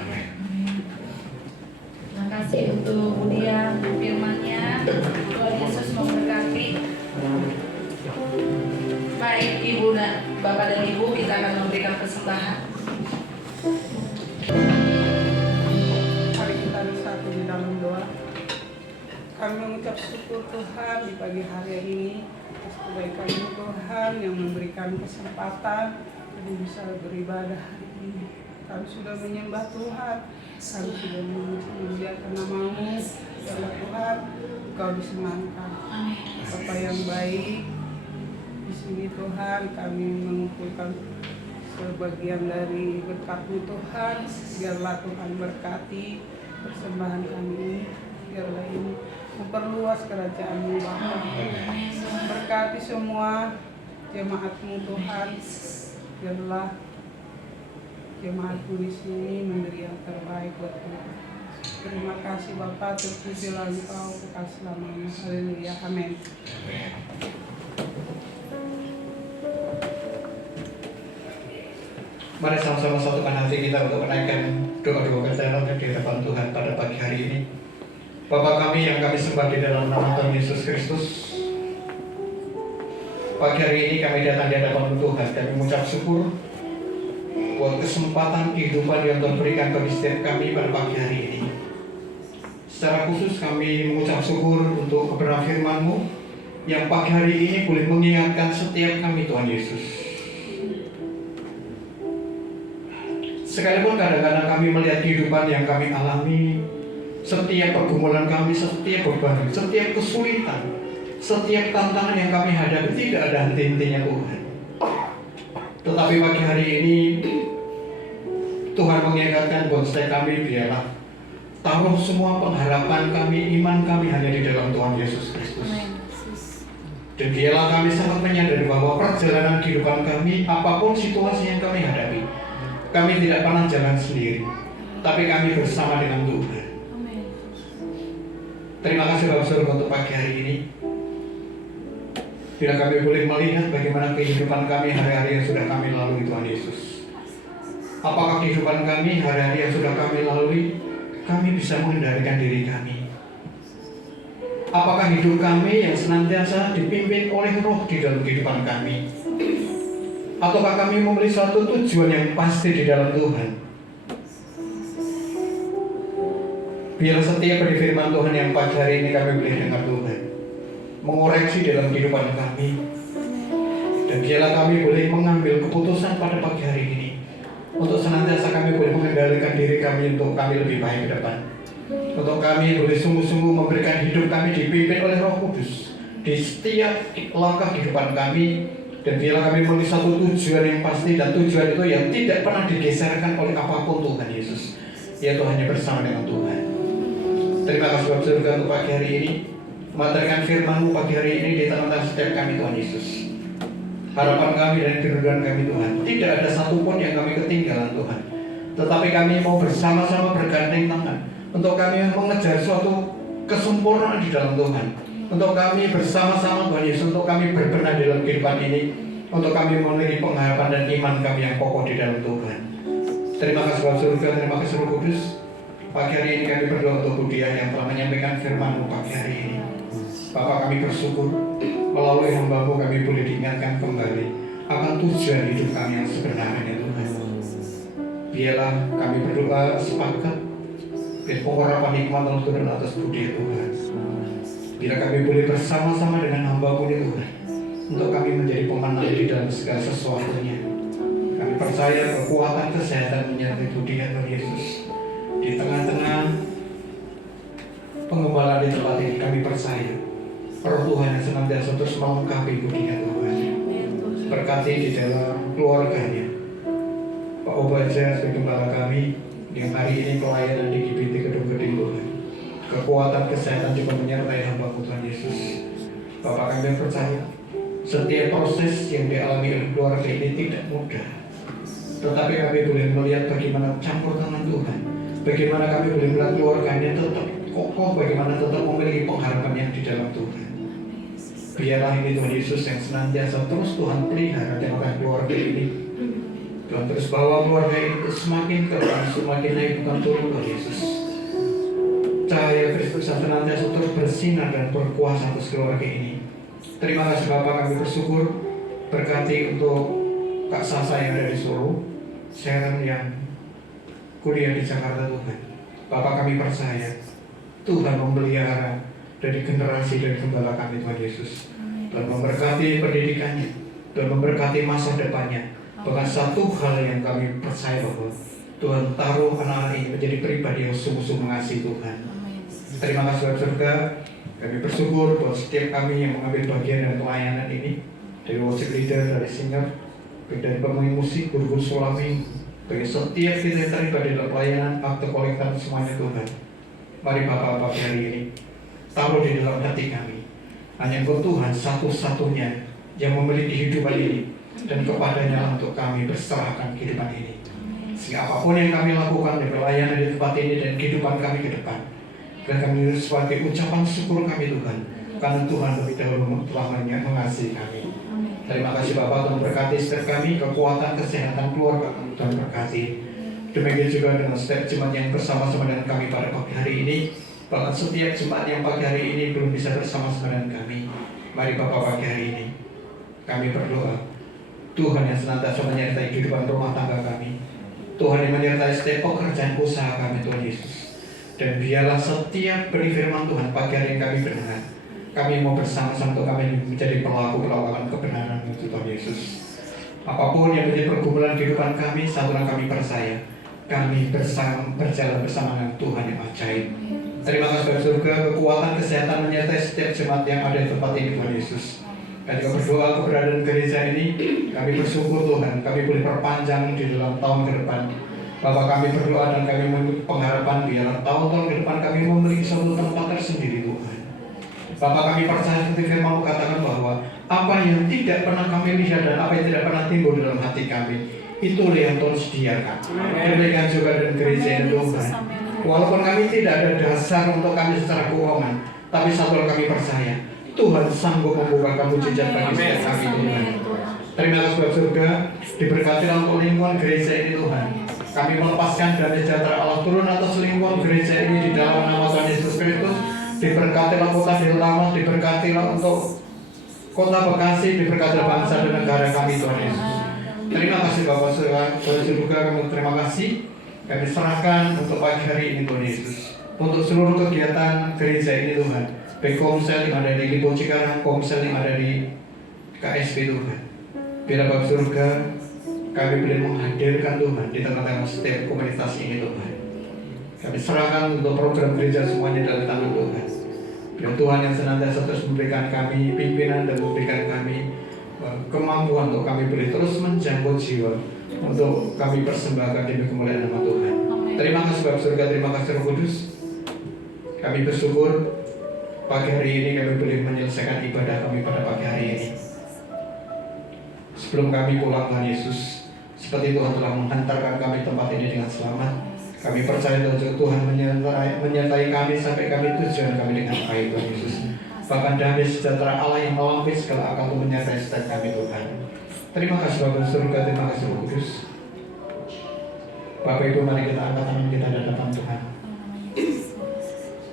Terima kasih untuk Budia firman-Nya. Tuhan Yesus memberkati. Baik Ibu dan Bapak dan Ibu, kita akan memberikan persembahan. Mari kita bersatu di dalam doa. Kami mengucap syukur Tuhan di pagi hari ini atas kebaikan-Mu Tuhan yang memberikan kesempatan kami bisa beribadah hari ini. Kami sudah menyembah Tuhan, kami sudah memuliakan nama-Mu. Ya Allah Tuhan, Engkau disenangkan. Bapa yang baik, di sini Tuhan kami mengumpulkan sebagian dari berkat-Mu Tuhan. Biarlah Tuhan berkati persembahan kami ini, biarlah ini memperluas kerajaan-Mu Bapa. Berkati semua jemaat-Mu Tuhan, biarlah jemaat-Mu di sini memberi yang terbaik buat Tuhan. Terima kasih Bapa, terpujilah Engkau kekal selamanya. Haleluya, amin. Mari sama-sama satukan hati kita untuk menaikkan doa-doa kita di hadapan Tuhan pada pagi hari ini. Bapa kami yang kami sembah di dalam nama Tuhan Yesus Kristus, pagi hari ini kami datang di hadapan Tuhan dan mengucap syukur buat kesempatan kehidupan yang Tuhan berikan bagi setiap kami pada pagi hari ini. Secara khusus kami mengucap syukur untuk kebenaran firman-Mu yang pagi hari ini boleh mengingatkan setiap kami Tuhan Yesus. Sekalipun kadang-kadang kami melihat kehidupan yang kami alami, setiap pergumulan kami, setiap beban, setiap kesulitan, setiap tantangan yang kami hadapi tidak ada henti-hentinya Tuhan. Tetapi pagi hari ini Tuhan mengingatkan buat setiap kami, biarlah taruh semua pengharapan kami, iman kami hanya di dalam Tuhan Yesus Kristus. Dan biarlah kami sangat menyadari bahwa perjalanan kehidupan kami, apapun situasi yang kami hadapi, kami tidak pernah jalan sendiri, tapi kami bersama dengan Tuhan. Terima kasih Bapak Saudara untuk pagi hari ini. Bila kami boleh melihat bagaimana kehidupan kami hari-hari yang sudah kami lalui Tuhan Yesus. Apakah kehidupan kami hari-hari yang sudah kami lalui, kami bisa mengendalikan diri kami? Apakah hidup kami yang senantiasa dipimpin oleh Roh di dalam kehidupan kami? Ataukah kami memiliki suatu tujuan yang pasti di dalam Tuhan? Biar setiap dari firman Tuhan yang pagi hari ini kami boleh dengar Tuhan mengoreksi dalam kehidupan kami. Dan biarlah kami boleh mengambil keputusan pada pagi hari ini untuk senantiasa kami boleh mengendalikan diri kami untuk kami lebih baik ke depan. Untuk kami boleh sungguh-sungguh memberikan hidup kami dipimpin oleh Roh Kudus di setiap langkah kehidupan kami. Dan biarlah kami memiliki satu tujuan yang pasti, dan tujuan itu yang tidak pernah digeserkan oleh apapun Tuhan Yesus, yaitu hanya bersama dengan Tuhan. Terima kasih Bapak Surga untuk pagi hari ini. Memateri firman-Mu pagi hari ini di tengah-tengah setiap kami Tuhan Yesus. Harapan kami dan kerinduan kami Tuhan, tidak ada satupun yang kami ketinggalan Tuhan. Tetapi kami mau bersama-sama bergandeng tangan untuk kami mengejar suatu kesempurnaan di dalam Tuhan. Untuk kami bersama-sama Tuhan Yesus, untuk kami berbenah dalam kehidupan ini, untuk kami memiliki pengharapan dan iman kami yang kokoh di dalam Tuhan. Terima kasih Bapak Surga, terima kasih Roh Kudus. Pagi hari ini kami berdoa untuk Budia yang telah menyampaikan firman-Mu pagi hari ini. Bapak, kami bersyukur melalui hamba-Mu kami boleh diingatkan kembali akan tujuan hidup kami yang sebenarnya Tuhan. Biarlah kami berdoa sepakat dan pengharapan hikmat dan turun atas Budia Tuhan. Bila kami boleh bersama-sama dengan hamba-Mu Tuhan, untuk kami menjadi pemenang di dalam segala sesuatunya. Kami percaya kekuatan kesehatan menyertai Budia Tuhan Yesus. Di tengah-tengah pengembalaan di tempat ini, kami percaya Roh Tuhan yang senantiasa terus melengkapi Budia Tuhan. berkati di dalam keluarganya. Pak Obaja sebagai gembala kami yang hari ini pelayanan di GBT Kedung Gede Tuhan. Kekuatan kesehatan juga menyertai hamba Tuhan Yesus. Bapak kami percaya setiap proses yang dialami oleh keluarga ini tidak mudah. Tetapi kami boleh melihat bagaimana campur tangan Tuhan. Bagaimana kami boleh melihat keluarganya tetap kokoh, bagaimana tetap memiliki pengharapan yang di dalam Tuhan. Biarlah ini Tuhan Yesus yang senantiasa terus Tuhan pelihara dalam keluarga ini. Tuhan terus bawa keluarga itu semakin ke depan, semakin naik bukan turun Tuhan Yesus. Cahaya Kristus yang senantiasa terus bersinar dan berkuasa atas keluarga ini. Terima kasih Bapak, kami bersyukur berkati untuk Kak Sasa yang ada di Solo, Sharon yang kuliah di Jakarta Tuhan. Bapak kami percaya Tuhan memelihara dari generasi dari gembala kami Tuhan Yesus. Tuhan memberkati pendidikannya, Tuhan memberkati masa depannya. Bahkan satu hal yang kami percaya bahwa Tuhan taruh anak-anak ini menjadi pribadi yang sungguh-sungguh mengasihi Tuhan. Terima kasih Bapak surga. Kami bersyukur buat setiap kami yang mengambil bagian dalam pelayanan ini, dari worship leader, dari singer, dari pemain musik, guru-guru sulami, bagi setiap kita yang terlibat dalam pelayanan, akte kolektor semuanya Tuhan. Mari Bapak hari ini taruh di dalam hati kami. Hanya Engkau Tuhan satu-satunya yang memiliki kehidupan ini, dan kepadanya untuk kami berserahkan kehidupan ini. Sehingga apapun yang kami lakukan di pelayanan di tempat ini dan kehidupan kami ke depan, dan kami sebagai ucapan syukur kami Tuhan, karena Tuhan lebih dahulu telah mengasihi kami. Terima kasih Bapak, Tuhan berkati setiap kami, kekuatan, kesehatan keluarga Tuhan berkati. Demikian juga dengan setiap jemaat yang bersama-sama dengan kami pada pagi hari ini. Bahkan setiap jemaat yang pagi hari ini belum bisa bersama-sama dengan kami. Mari Bapak pagi hari ini kami berdoa, Tuhan yang senantiasa menyertai kehidupan rumah tangga kami, Tuhan yang menyertai setiap pekerjaan usaha kami Tuhan Yesus. Dan biarlah setiap benih firman Tuhan pagi hari yang kami dengar, kami mau bersama-sama untuk kami menjadi pelaku-pelaku kebenaran untuk Tuhan Yesus. Apapun yang menjadi pergumulan kehidupan kami, satulah kami percaya kami berjalan bersama dengan Tuhan yang ajaib. Terima kasih Bapak surga, kekuatan kesehatan menyertai setiap jemaat yang ada di tempat ini Tuhan Yesus. Kami berdoa keberadaan gereja ini, kami bersyukur Tuhan, kami boleh perpanjang di dalam tahun ke depan. Bapak kami berdoa dan kami memiliki pengharapan biarlah tahun-tahun ke depan kami memiliki suatu tempat tersendiri Tuhan. Bapak kami percaya seperti firman katakan bahwa apa yang tidak pernah kami lihat dan apa yang tidak pernah timbul dalam hati kami, itulah yang Tuhan sediakan. Demikian juga dengan gereja ini Tuhan. Walaupun kami tidak ada dasar untuk kami secara keuangan, tapi satu hal kami percaya, Tuhan sanggup membukakan mujizat bagi setiap kami Tuhan. Terima kasih Bapak surga, diberkati untuk lingkungan gereja ini Tuhan. Kami melepaskan damai sejahtera Allah turun atas lingkungan gereja ini di dalam nama Tuhan Yesus Kristus. Diberkatilah kota Deltamas, diberkatilah untuk kota Bekasi, diberkatilah bangsa dan negara kami Tuhan Yesus. Terima kasih Bapak surga, kami terima kasih. Kami serahkan untuk pagi hari ini Tuhan Yesus, untuk seluruh kegiatan gereja ini Tuhan, baik komsel yang ada di Lipo Cikarang, komsel yang ada di KSP Tuhan. Bila Bapak surga, kami boleh menghadirkan Tuhan di tengah-tengah setiap komunitas ini Tuhan. Kami serahkan untuk program gereja semuanya dalam tangan Tuhan. Biar Tuhan yang senantiasa terus memberikan kami pimpinan dan memberikan kami kemampuan untuk kami boleh terus menjangkau jiwa untuk kami persembahkan demi kemuliaan nama Tuhan. Terima kasih Bapak surga, terima kasih Roh Kudus. Kami bersyukur pagi hari ini kami boleh menyelesaikan ibadah kami pada pagi hari ini. Sebelum kami pulang Tuhan Yesus, seperti Tuhan telah menghantarkan kami tempat ini dengan selamat, kami percaya Tuhan menyertai kami sampai kami tujuan kami dengan baik Tuhan Yesus. Bahkan damai sejahtera Allah yang melampaui segala akal menyertai setiap kami Tuhan. Terima kasih Bapak surga, terima kasih Roh Kudus. Bapak Ibu, mari kita angkat tangan kita di hadapan Tuhan.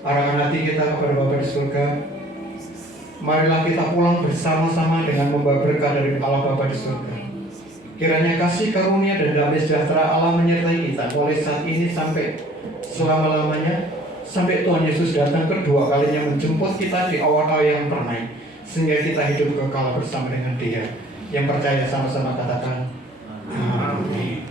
Arahkan hati kita kepada Bapak di surga. Marilah kita pulang bersama-sama dengan membawa berkah dari Allah Bapa di surga. Kiranya kasih karunia dan damai sejahtera Allah menyertai kita mulai saat ini sampai selama-lamanya, sampai Tuhan Yesus datang kedua kalinya menjemput kita di awal-awal yang permai, sehingga kita hidup kekal bersama dengan Dia. Yang percaya sama-sama katakan amin.